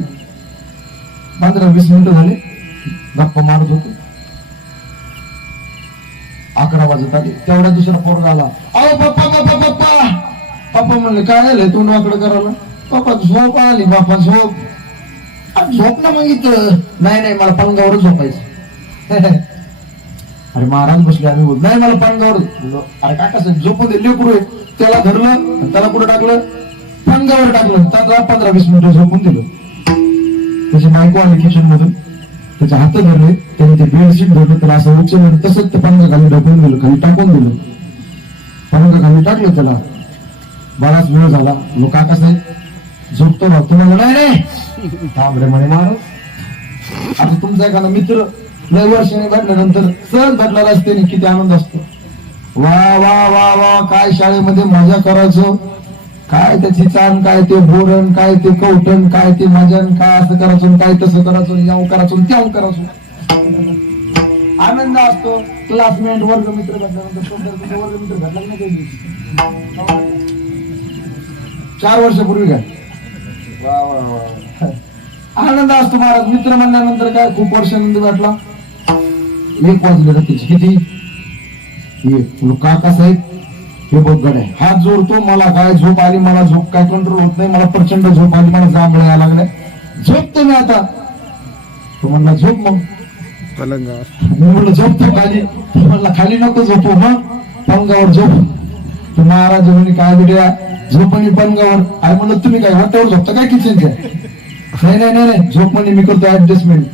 15-20 मिनिटं झाले, गप्पा मारत होतो. 11 वाजत आले. तेवढा दुसरा पोरगा आला. अहो पप्पा पप्पा पप्पा. पप्पा म्हणले काय झालंय तोंड वाकडं करायला? पप्पा झोप आली. बापा झोप. झोप ना मग इथं. नाही मला पलंगावरच झोपायचं. अरे महाराज बसले, आम्ही बोल नाही मला पलंगावर. अरे काका झोप दे, लेकरू आहे. त्याला धरलं, त्याला कुठं टाकलं? पलंगावर टाकलं. त्याला 15-20 मिनिटं झोपून दिलं. त्याची बायको आली किचन मधून, त्याचे हात धरले, त्याने ते बेडशीट धरलं, त्याला असं उचललं, तसंच ते पलंगाखाली ढकलून दिलं, खाली टाकून दिलं. पलंगाखाली टाकलं त्याला. बराच वेळ झाला. लोक काकासाहेब झोपतो ना, तुम्हाला नाही थांब रे म्हणे महाराज. आता तुमचा एखादा मित्र लय वर्षाने भेटल्यानंतर सहज भेटला असते, किती आनंद असतो. वा वा वा वा, काय शाळेमध्ये मजा करायचो, काय त्याची चाण, काय ते बोरण, काय ते कवटण, काय ते मजन, काय असं करायचो, काय तसं करायचो, याव करायचो, त्याव करायचो. आनंद असतो. क्लासमेट वर्गमित्र भेटल्यानंतर वर्गमित्र भेटला नाही काही दिवशी 4 वर्षापूर्वी काय वा वा वा. आनंद असतो महाराज. मित्र म्हणल्यानंतर काय खूप वर्षानंतर भेटला. 1 वाजले रात्रीचे किती काका साहेब हे बघ गड्या हात जोडतो. मला काय झोप आली. मला झोप काय कंट्रोल होत नाही. मला प्रचंड झोप आली. मला जांभळा यायला लागलाय. झोपतो मी आता. तो म्हणला झोप मग. पलंगावर मी म्हणलं झोपतो खाली. तो म्हणला खाली नको झोपू मग पलंगावर झोप. तर महाराज म्हणे काय बिड्या झोप आणि पलंगावर. अरे म्हणलं तुम्ही काय वाट्यावर झोपता काय किचनच्या. नाही नाही नाही नाही झोप म्हणे मी करतो ऍडजस्टमेंट.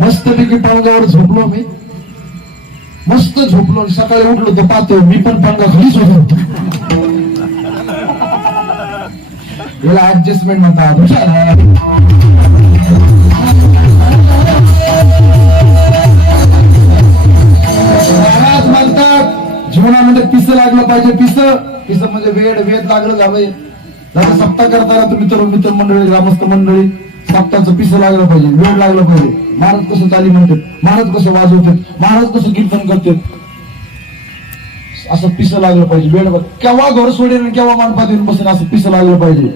मस्तपैकी पलंगावर झोपलो मी. मस्त झोपलो. सकाळी उठलो तर पाहतो मी पण पलंगा खालीच होतो. याला ऍडजस्टमेंट म्हणतात. महाराज म्हणतात जीवनामध्ये पिस लागलं पाहिजे. पिस म्हणजे वेद लागलं जावं. जसं सप्ताह करताना तुम्ही तरुण मित्र मंडळी ग्रामस्थ मंडळी सप्ताहाचं पिस लागलं पाहिजे. वेळ लागलं पाहिजे. महाराज कसं चाली म्हणतात. महाराज कसं वाजवतात. महाराज कसं कीर्तन करतात. असं पिस लागलं पाहिजे. वेळ केव्हा घर सोडेल केव्हा मांडपात येऊन बसेल असं पिस लागलं पाहिजे.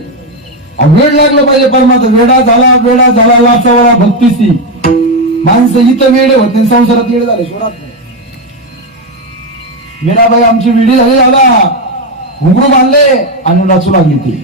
वेळ लागलं पाहिजे. परमात्मा वेडा झाला लाचावला भक्तीसी. माणसं इथं वेडे होते संसारात वेळ झाले सोडात नाही. मीराबाई आमची वेडी झाली दादा. घुंगरू बांधले आणि नाचू लागली ती.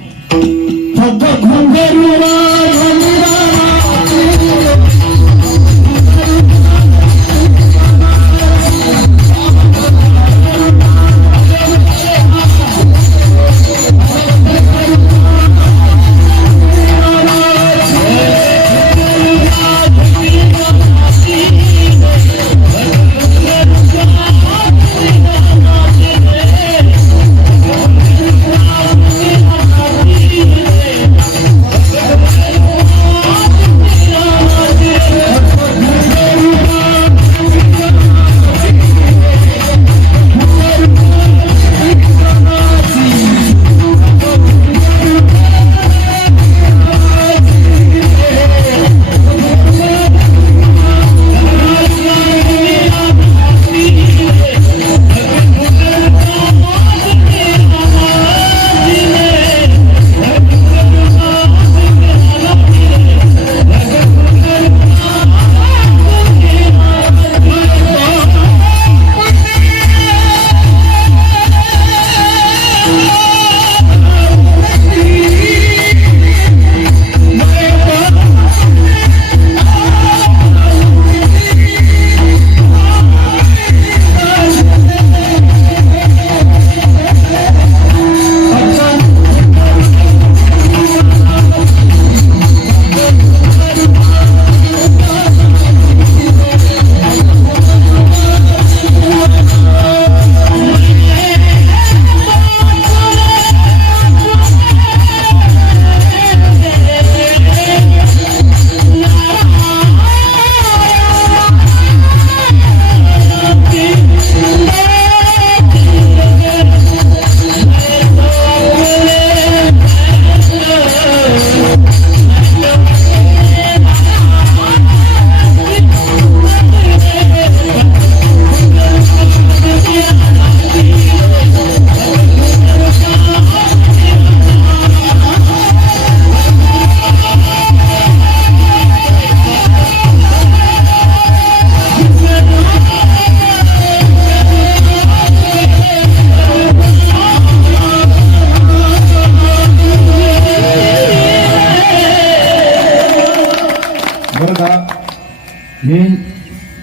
हे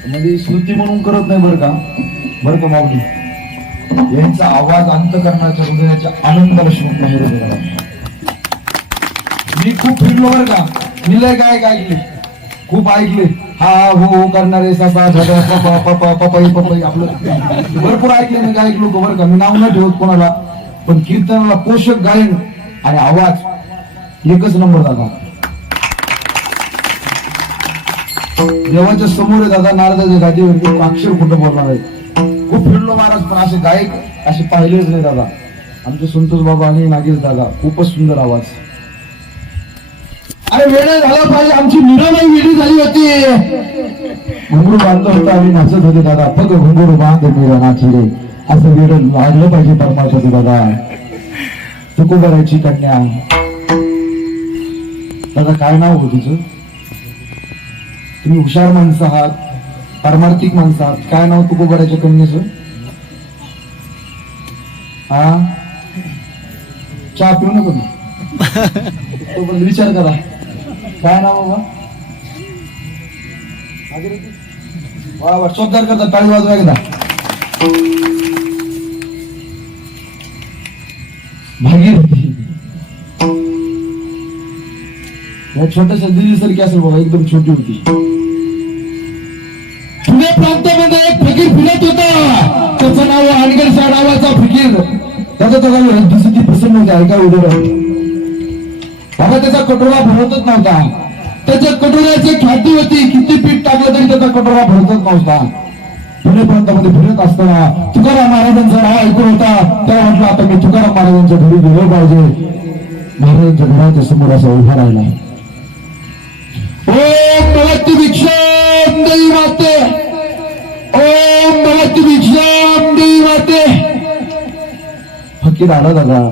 म्हणजे स्तुती म्हणून करत नाही बरं का माऊली. यांचा आवाज अंतकरणाच्या हृदयाच्या आनंदाला शोध नाही हृदयाला. मी खूप फिरलो बरं का. मी लय काय ऐकले खूप ऐकले. हा हो करणारे सासा पपई आपलं भरपूर ऐकले. मी गायक लोक बरं का. मी नाव नाही ठेवत कोणाला. पण कीर्तनाला पोषक गायन आणि आवाज एकच नंबर दादा. देवाच्या समोर आहे दादा. नारदाच्या गादीवर अक्षर कुठं बोलणार आहे. खूप फिरलो महाराज पण असे गायक असे पाहिलेच नाही दादा. आमचे संतोष बाबा आणि नागेश दादा खूपच सुंदर आवाज. अरे वेळ झाला पाहिजे, आमची मीराबाई वेळी झाली होती. घुंगरू बांधलं होतं आणि नाचत होते दादा. फक्त घुंगरू बांध मीरा नाचले, असं वेळ लागलं पाहिजे परमार्थाचं दादा. तुकोबारायची कन्या. दादा काय नाव हो तुझं? तुम्ही हुशार माणसं आहात, पारमार्थिक माणसं आहात. काय नाव तुकोबारायच्या कन्याचं? हा, चहा पिऊ नको तुम्ही, विचार करा. काय नाव बाबा? वा वा, जोरदार करता, टाळी वाजवा एकदा. भागीरथी. या छोट्याशा दिल्लीसारखी असेल बघा, एकदम छोटी होती. पुणे प्रांतामध्ये एक फकीर फिरत होता, त्याचं नाव अनगड नावाचा फकीर. त्याचा दिसती प्रसन्न होते. ऐका उदर बाबा, त्याचा कटोरा भरतच नव्हता. त्याच्या कटोऱ्याची ख्याती होती, किती पीठ टाकलं तरी त्याचा कटोरा भरतच नव्हता. पुणे प्रांतामध्ये फिरत असताना तुकाराम महाराजांचं नाव ऐकून होता. त्या म्हटलं आता मी तुकाराम महाराजांच्या घरी गेलो पाहिजे. महाराजांच्या घराच्या समोर असा उभा राहिला. ओम भगवती भिक्षाम देवी माते, ओम भगवती भिक्षाम देवी माते. फकीर आला दादा.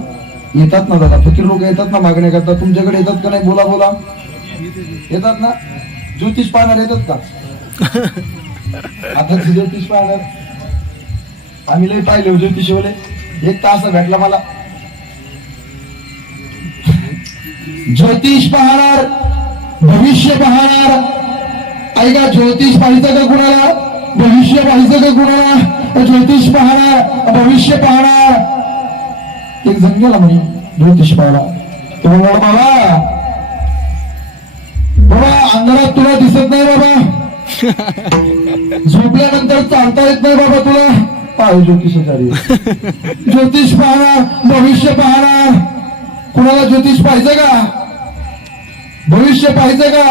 येतात ना दादा, फकीर लोक येतात ना मागण्या करतात. तुमच्याकडे येतात का नाही? बोला बोला. येतात ना? ज्योतिष पाहणार येतात का? आता ज्योतिष पाहणार आम्ही लय पाहिले ज्योतिष वाले. एक तास भेटला मला. ज्योतिष पाहणार, भविष्य पाहणार. ऐका, ज्योतिष पाहायचं का कुणाला? भविष्य पाहायचं का कुणाला? ज्योतिष पाहणार, भविष्य पाहणार. एक जण गेला म्हणे ज्योतिष पाहायला. तो म्हणला, बाबा बाबा अंधारात तुला दिसत नाही बाबा, झोपल्यानंतर चालता येत नाही बाबा तुला. पाहू ज्योतिषाचार्य. ज्योतिष पाहणार, भविष्य पाहणार. कुणाला ज्योतिष पाहायचं का? भविष्य पाहायचं का?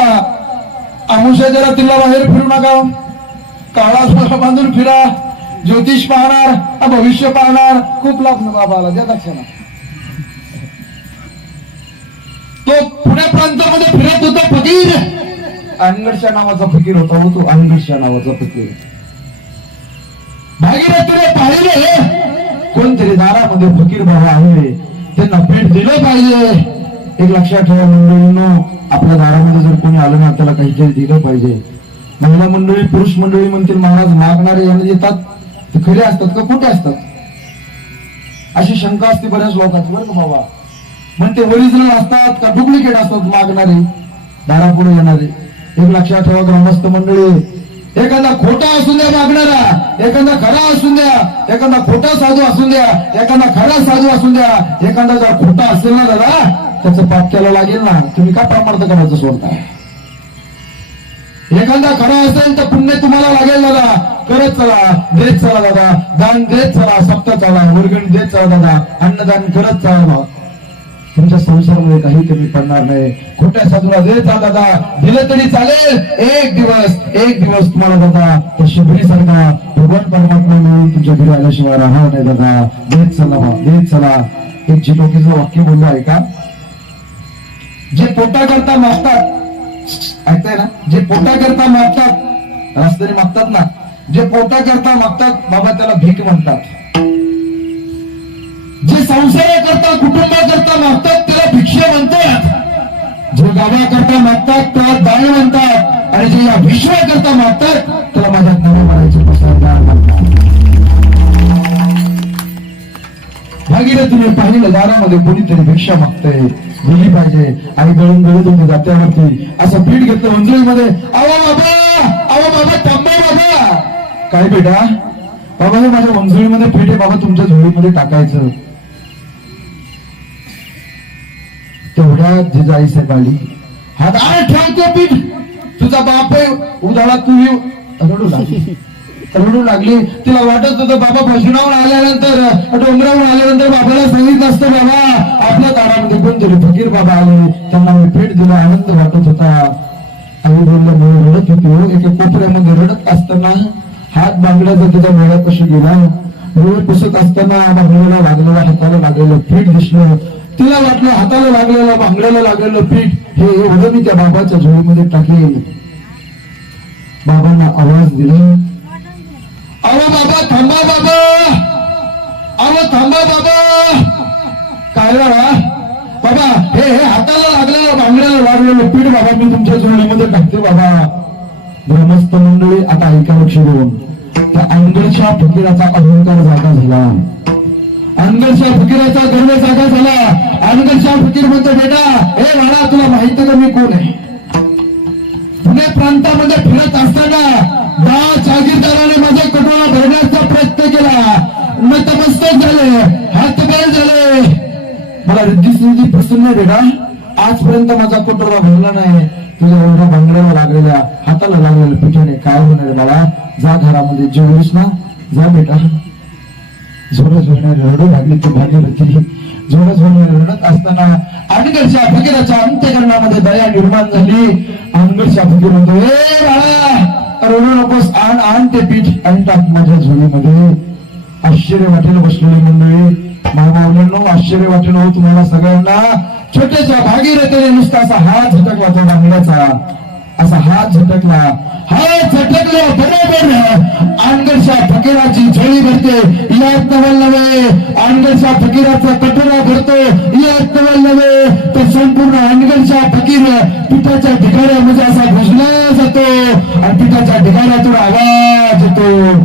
अमुष्याच्या रात्रीला बाहेर फिरू नका, काळा सोला बांधून फिरा. ज्योतिष पाहणार, भविष्य पाहणार. खूप लाभ ना बाबाला, द्या दक्षिणा. तो पुणे प्रांतामध्ये फिरत होता फकीर. अनगडशा नावाचा फकीर होता. हो, तो अनगडशा नावाचा फकीर. भागीरथीने पाहिले कोणतरी दारामध्ये फकीर बाबा आले, त्यांना भेट दिलं पाहिजे. एक लक्षात ठेवा मंडळींनो, आपल्या दारामध्ये जर कोणी आलं ना, त्याला काहीतरी दिलं पाहिजे. महिला मंडळी, पुरुष मंडळी म्हणतील महाराज मागणारे यांना देतात, ते खरे असतात का खोटे असतात? अशी शंका असते बऱ्याच लोकांची बरं का बाबा. म्हणते ओरिजिनल असतात का डुप्लिकेट असतात मागणारे, दारापुढे येणारे. एक लक्षात ठेवा ग्रामस्थ मंडळी, एखादा खोटा असून द्या मागणारा, एखादा खरा असून द्या, एखादा खोटा साधू असून द्या, एखादा खरा साधू असून द्या. एखादा जर खोटा असेल ना दादा, त्याचं पाप केला लागेल ना. तुम्ही का प्रामार्थ करायचं सोडताय? एखादा खरा असेल तर पुण्य तुम्हाला लागेल दादा. करत चला, देत चला दादा, दान देत चला, सप्ताह चला, वर्गणी देत चला दादा, अन्नदान करत चला. तुमच्या संसारामध्ये काही कमी पडणार नाही. खोट्या साधूला देत जा दादा, दिलं तरी चालेल. एक दिवस तुम्हाला दादा त्या शिबरी सारखा भगवान परमात्मा मिळून तुमच्या घरी आल्याशिवाय राहणार नाही दादा. देत चला बा, देत चला. एक झिटोकीचं वाक्य बोललो आहे का? जे पोटा करता मागतात, ऐकताय ना? जे पोटा करता मागतात, रस्त्याने मागतात ना, जे पोटा करता मागतात बाबा त्याला भीक म्हणतात. जे संसाराकरता कुटुंबाकरता मागतात त्याला भिक्षा म्हणतात. जे गावाकरता मागतात त्याला दान म्हणतात. आणि जे या विश्वाकरता मागतात त्याला माझ्या नाव म्हणायचे म्हणतात. भागीरथीने पाहिलं दारामध्ये कोणीतरी भिक्षा मागतंय, दिली पाहिजे. आणि गळून गळून होते जात्यावरती असं पीठ घेतलं वंजळीमध्ये. अहो बाबा थांबा बाबा. काय बेटा? बाबा हे माझ्या वंजळीमध्ये पीठ आहे बाबा, तुमच्या झोळीमध्ये टाकायचं. तेवढ्या जिजाई साहेब आली, हात ठेवतो पीठ. तुझा बाप आहे उदाळा, तू रडू लागली. तिला वाटत होतं बाबा भजनावर आल्यानंतर, डोंगरावर आल्यानंतर बाबाला सांगितलं असतं बाबा आपल्या दारामध्ये कोणतरी फकीर बाबा आले, त्यांना मी भेट दिला, आनंद वाटत होता. आई बोलल्यामुळे रडत होती. एका कोपऱ्यामध्ये रडत असताना हात बांगड्याचा तिचा मेळा कशी गेला. डोळे पुसत असताना बांगड्याला लागलेला, हाताला लागलेलं पीठ दिसलं. तिला वाटलं हाताला लागलेलं भांगड्याला लागलेलं पीठ हे एवढं मी त्या बाबाच्या झोळीमध्ये टाकेल. बाबांना आवाज दिला, अहो बाबा थांबा, बाबा अहो थांबा बाबा. काय झाला बाबा? हे हाताला लागलेलं भांगड्याला लागलेलं पीठ बाबा मी तुमच्या झोळीमध्ये टाकते बाबा. ग्रामस्थ मंडळी आता ऐका लक्ष देऊन. त्या अनगडच्या फकीराचा अहंकार जागा झाला, अनगडच्या फकीराचा गर्व जागा झाला. अनगडच्या फकीर म्हणतो, बेटा हे बाळा तुला माहिती का मी कोण आहे? पुणे प्रांतामध्ये फिरत असताना 10 जागीरदाराने माझा कटोरा भरण्याचा प्रयत्न केला, नतमस्तक झाले, हातपाय झाले. मला रिद्धी प्रसन्न बेटा, आजपर्यंत माझा कटोरा भरला नाही. तुझ्या एवढ्या भांगड्याला लागलेल्या हाताला लागलेल्या पिठाने काय होणार बाबा? जा घरामध्ये जेवलीस ना, जा बेटा. जोरा जोरने रडू लागली ती भागीरथी. जोरा जोरने रडत असताना अनगडच्या फकीराच्या अंत्यकरणामध्ये दया निर्माण झाली. अनगडच्या फकीर म्हणतो, ए बाळा रडू नकोस, आण ते पीठ आणि टाक माझ्या झोळीमध्ये. आश्चर्य वाटेल बसलेली मंडळी, मामावल्यांनो आश्चर्य वाटेल हो तुम्हाला सगळ्यांना. छोट्याच्या भागीरथीने नुसता असा हात झटकला, तो भांगड्याचा असा हात झटकला. हात झटकला बरोबर अनगडच्या फकीराची झोळी भरते. यात नवल नव्हे, अनगडच्या फकीराचा कटोरा भरतो. यात नवल नव्हे, तर संपूर्ण अनगडच्या फकीर पिठाच्या ढिगाऱ्यामध्ये असा घुसला जातो आणि पिठाच्या ढिगाऱ्यातून आवाज येतो.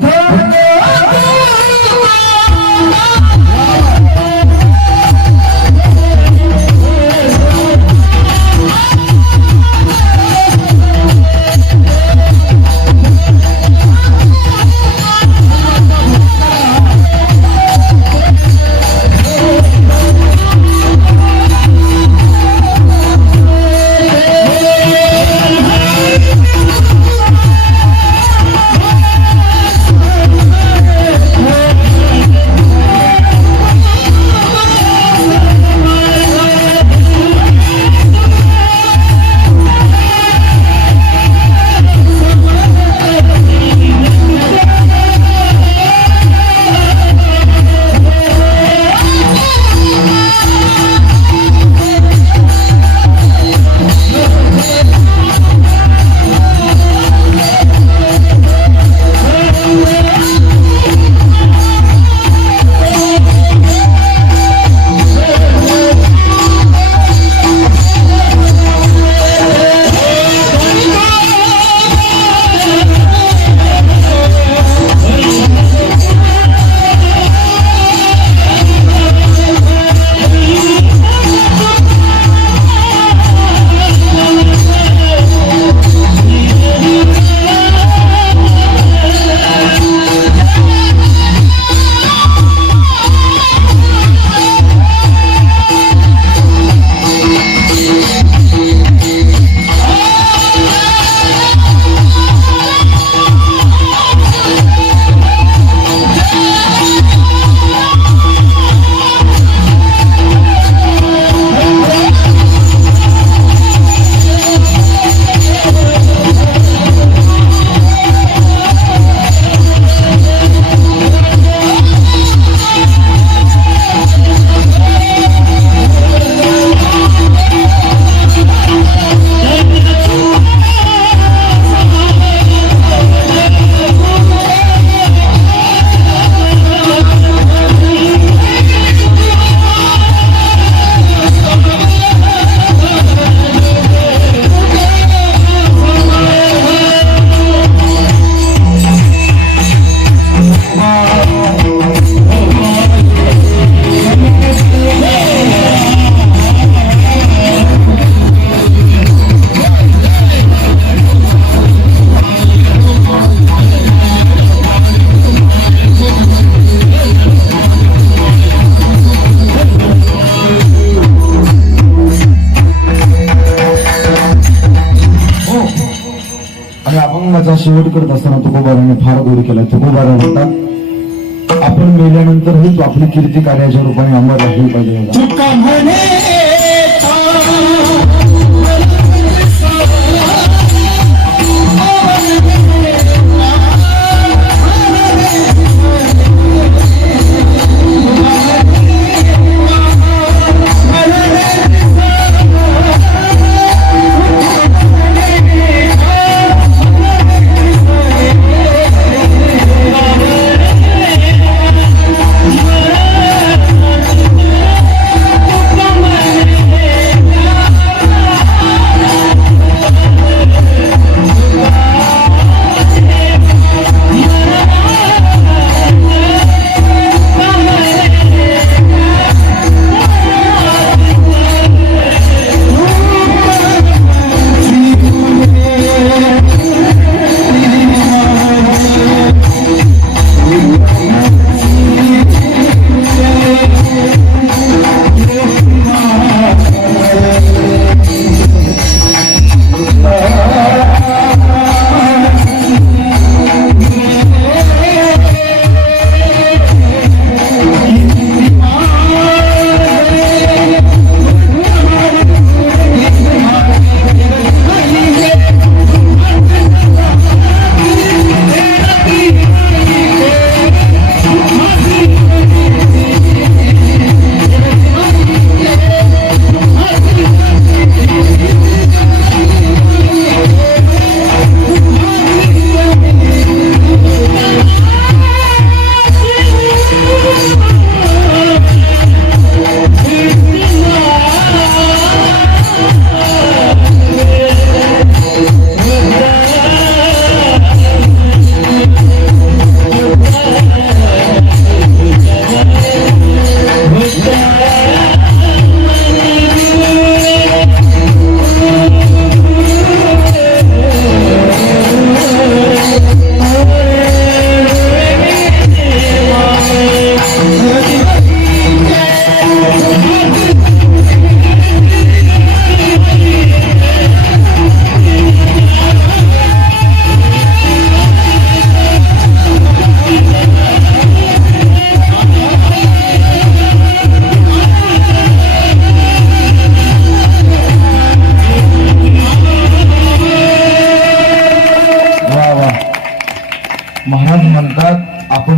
अभंगाचा शेवट करत असताना तुकोबाराने फार गोड केला. तुकोबारा म्हणतात, आपण मेल्यानंतर ही आपली कीर्ती कार्याच्या रूपाने अमर राहिली पाहिजे.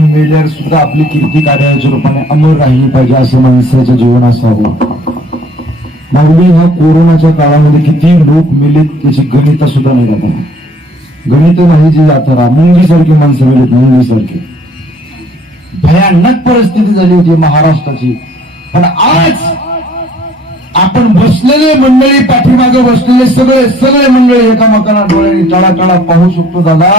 मेल्यावर सुद्धा आपली कीर्ती कार्याच्या रूपाने अमर राहिली पाहिजे, असं माणसाचं जीवन असावं. माऊली ह्या कोरोनाच्या काळामध्ये किती लोक मेलेत त्याची गणित सुद्धा नाही जाता. गणित नाही जी जाता मुंगीसारखी माणसं मेलेत, मुंगीसारखी. भयानक परिस्थिती झाली होती महाराष्ट्राची. पण आज आपण बसलेले मंडळी, पाठीमागे बसलेले सगळे मंडळी एकामेकांना डोळ्यांनी टाळा पाहू शकतो दादा.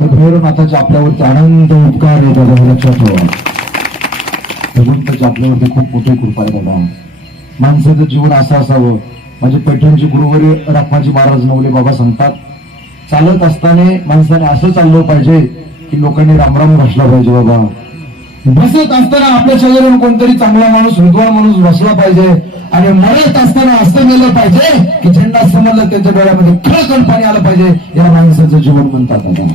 हे भैरवनाथाचे आपल्यावरती अनंत उपकार आहे दादा, हे लक्षात ठेवा. भगवंताची आपल्यावरती खूप मोठी कृपा आहे दादा. माणसाचं जीवन असं असावं. म्हणजे पैठणचे गुरुवारी रखमाजी महाराज नवले बाबा सांगतात, चालत असताना माणसाने असं चाललं पाहिजे की लोकांनी रामराम भासला पाहिजे बाबा. बसत असताना आपल्या शेजारून कोणतरी चांगला माणूस, विद्वान माणूस बसला पाहिजे. आणि मरत असताना असं गेलं पाहिजे की ज्यांना समजलं त्यांच्या डोळ्यामध्ये खळखळ पाणी आलं पाहिजे. या माणसाचं जीवन म्हणतात आता.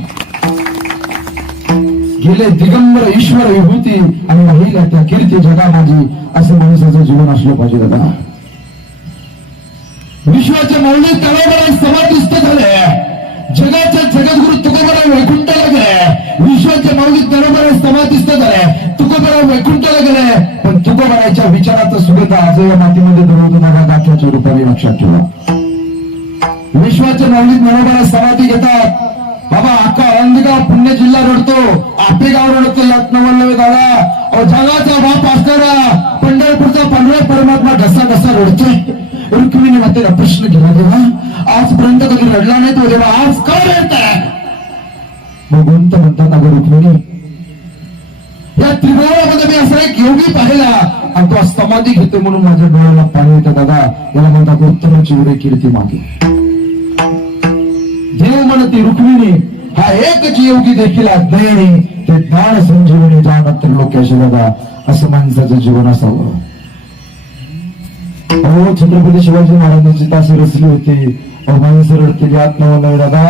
गेले दिगंबर ईश्वर विभूती आणि महिला त्या कीर्ती जगा माझी, असं माणसाचं जीवन असलं पाहिजे दादा. विश्वाच्या मौलिक तळावर समाधिस्थ झाले, जगाच्या जगद्गुरु तुकोबाराव वैकुंठाला गेले. विश्वाच्या मौलिक तळावर समाधिस्थ झाले, तुकोबाराव वैकुंठाला गेले. पण तुकोबाराच्या विचाराचा सुगंध आज या मातीमध्ये दरवतो दादा, गाठ्याच्या रूपाने लक्षात ठेवा. विश्वाच्या मौलिक मनोबरा समाधी घेतात बाबा. अख्खा आळंदीगाव पुणे जिल्हा रडतो, आपेगाव रडतो, यात नवलवे दादा. जगाचा बाप असणारा पंढरपूरचा पांढरा परमात्मा घसा घसा रडतोय. रुक्मिणी मातेला प्रश्न केला, देवा आजपर्यंत कधी रडला नाही तो, देवा आज का रडताय? भगवंत म्हणतात, अगं रुक्मिणी, या त्रिभुवनामध्ये मी असा एक योगी पाहिला आणि तो समाधी घेतो म्हणून माझ्या डोळ्याला पाणी येतं दादा. याला म्हणतात उत्तम चिवरे कीर्ती मागे. देव म्हणते रुक्मिणी, हा एकच योगी देखील अध्ययनी ते ज्ञान संजीवनी जाणत लोक्याशी दादा, असं माणसाचं जीवन असावं. अहो छत्रपती शिवाजी महाराजांची तास रचली होती. माणसं रडतेली आत्मवलय दादा.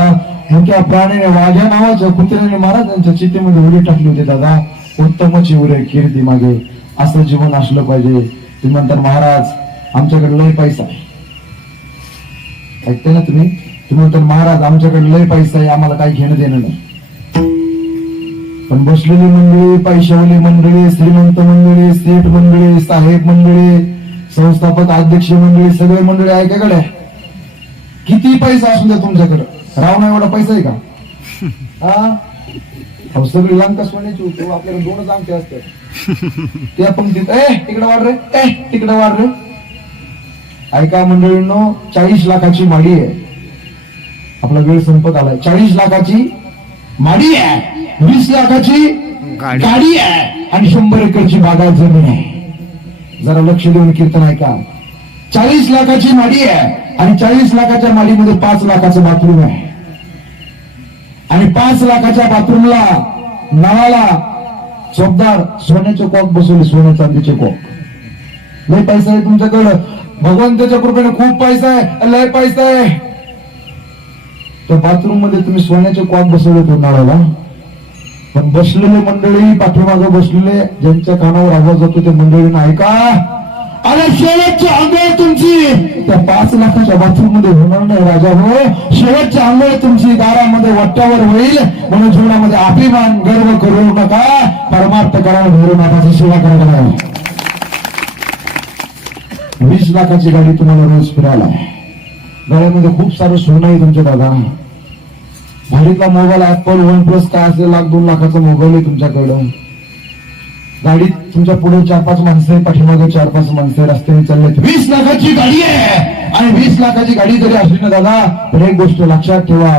ह्या प्राण्याने वाघ्या नावाच्या कुत्र्याने महाराजांच्या चितेमध्ये उडी टाकली होती दादा. उत्तम चिवरे कीर्ती मागे, असं जीवन असलं पाहिजे. तुम्ही म्हणतात महाराज आमच्याकडे लय पैसा आहे, ऐकते ना तुम्ही? तुम्ही म्हणतात महाराज आमच्याकडे लय पैसा आहे, आम्हाला काही घेणं देणं नाही. पण बसलेली मंडळी, पैशावाली मंडळी, श्रीमंत मंडळी, सेठ मंडळी, साहेब मंडळी, संस्थापक अध्यक्ष मंडळी, सगळे मंडळी ऐकाकडे किती पैसा असू द्या तुमच्याकडे, रावणा एवढा पैसा आहे का? हा सगळी लंका सोन्याची होती, आपल्याकडे 2च अंगठे असतात. त्या पंक्तीत तिकडे वाढ रे, तिकडे वाढ रे. ऐका मंडळींनो, 40 लाखाची माडी आहे. आपला वेळ संपत आलाय. 40 लाखाची माडी आहे, 20 लाखाची गाडी आहे आणि 100 एकरची बागायत जमीन आहे. जरा लक्ष देऊन कीर्तन ऐका. 40 लाखाची माडी आहे आणि 40 लाखाच्या माडीमध्ये 5 लाखाचं बाथरूम आहे. आणि 5 लाखाच्या बाथरूमला नळाला चोपदार सोन्याचे कॉक बसवले, सोन्या चांदीचे कॉक. लय पैसा आहे तुमच्याकडं, भगवंताच्या कृपेने खूप पैसा आहे, लय पैसा आहे. त्या बाथरूम मध्ये तुम्ही सोन्याचे कॉक बसवले तो नळाला. पण बसलेले मंडळी, पाठीमागे बसलेले ज्यांच्या कानावर आवाज जातो त्या मंडळींना ऐका, अरे शेवटची आंघोळ तुमची त्या 5 लाखाच्या बाथरूम मध्ये होणार नाही राजा हो. शेवटची आंघोळ तुमची दारामध्ये वट्ट्यावर होईल. म्हणून जीवनामध्ये अभिमान गर्व करू नका, परमार्थ करा, भैरवनाथाची सेवा करा. 20 लाखाची गाडी तुम्हाला रोज फिरायला आहे. गळ्यामध्ये खूप सारं सोनं आहे तुमच्या दादा. भारीतला मोबाईल ऍपल 1+ काय असेल, 1,00,000-2 लाखाचा मोबाईल आहे तुमच्याकडं. गाडीत तुमच्या पुढे 4-5 माणसं आहे, पाठीमागे 4-5 माणसं आहे, रस्त्याने चालले. 20 लाखाची गाडी आहे. आणि 20 लाखाची गाडी जरी असली ना दादा, तर एक गोष्ट लक्षात ठेवा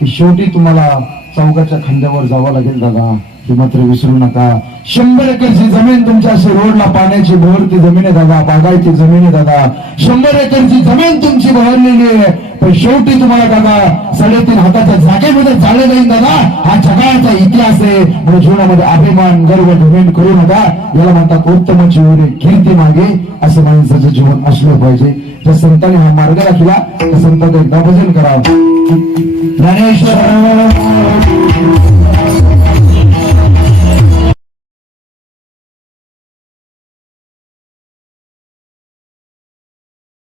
की शेवटी तुम्हाला चौकाच्या खांद्यावर जावं लागेल दादा. हे मात्र विसरू नका. 100 एकरची जमीन तुमच्या अशी रोडला पाण्याची बहरती जमीन आहे दादा, बागायती जमीन आहे दादा. 100 एकरची जमीन तुमची बहरलेली आहे. पण शेवटी तुम्हाला दादा 3.5 हाताच्या जागेमध्ये झाले नाही दादा. हा जगाचा इतिहास आहे. म्हणून जीवनामध्ये अभिमान गर्व धुमेन करू नका. याला म्हणतात उत्तम चिवरे कीर्ती मागे, असं माणसाचं जीवन असलं पाहिजे. ज्या संतांनी हा मार्ग राखला त्या संतांचं एकदा भजन करावं. ज्ञानेश्वर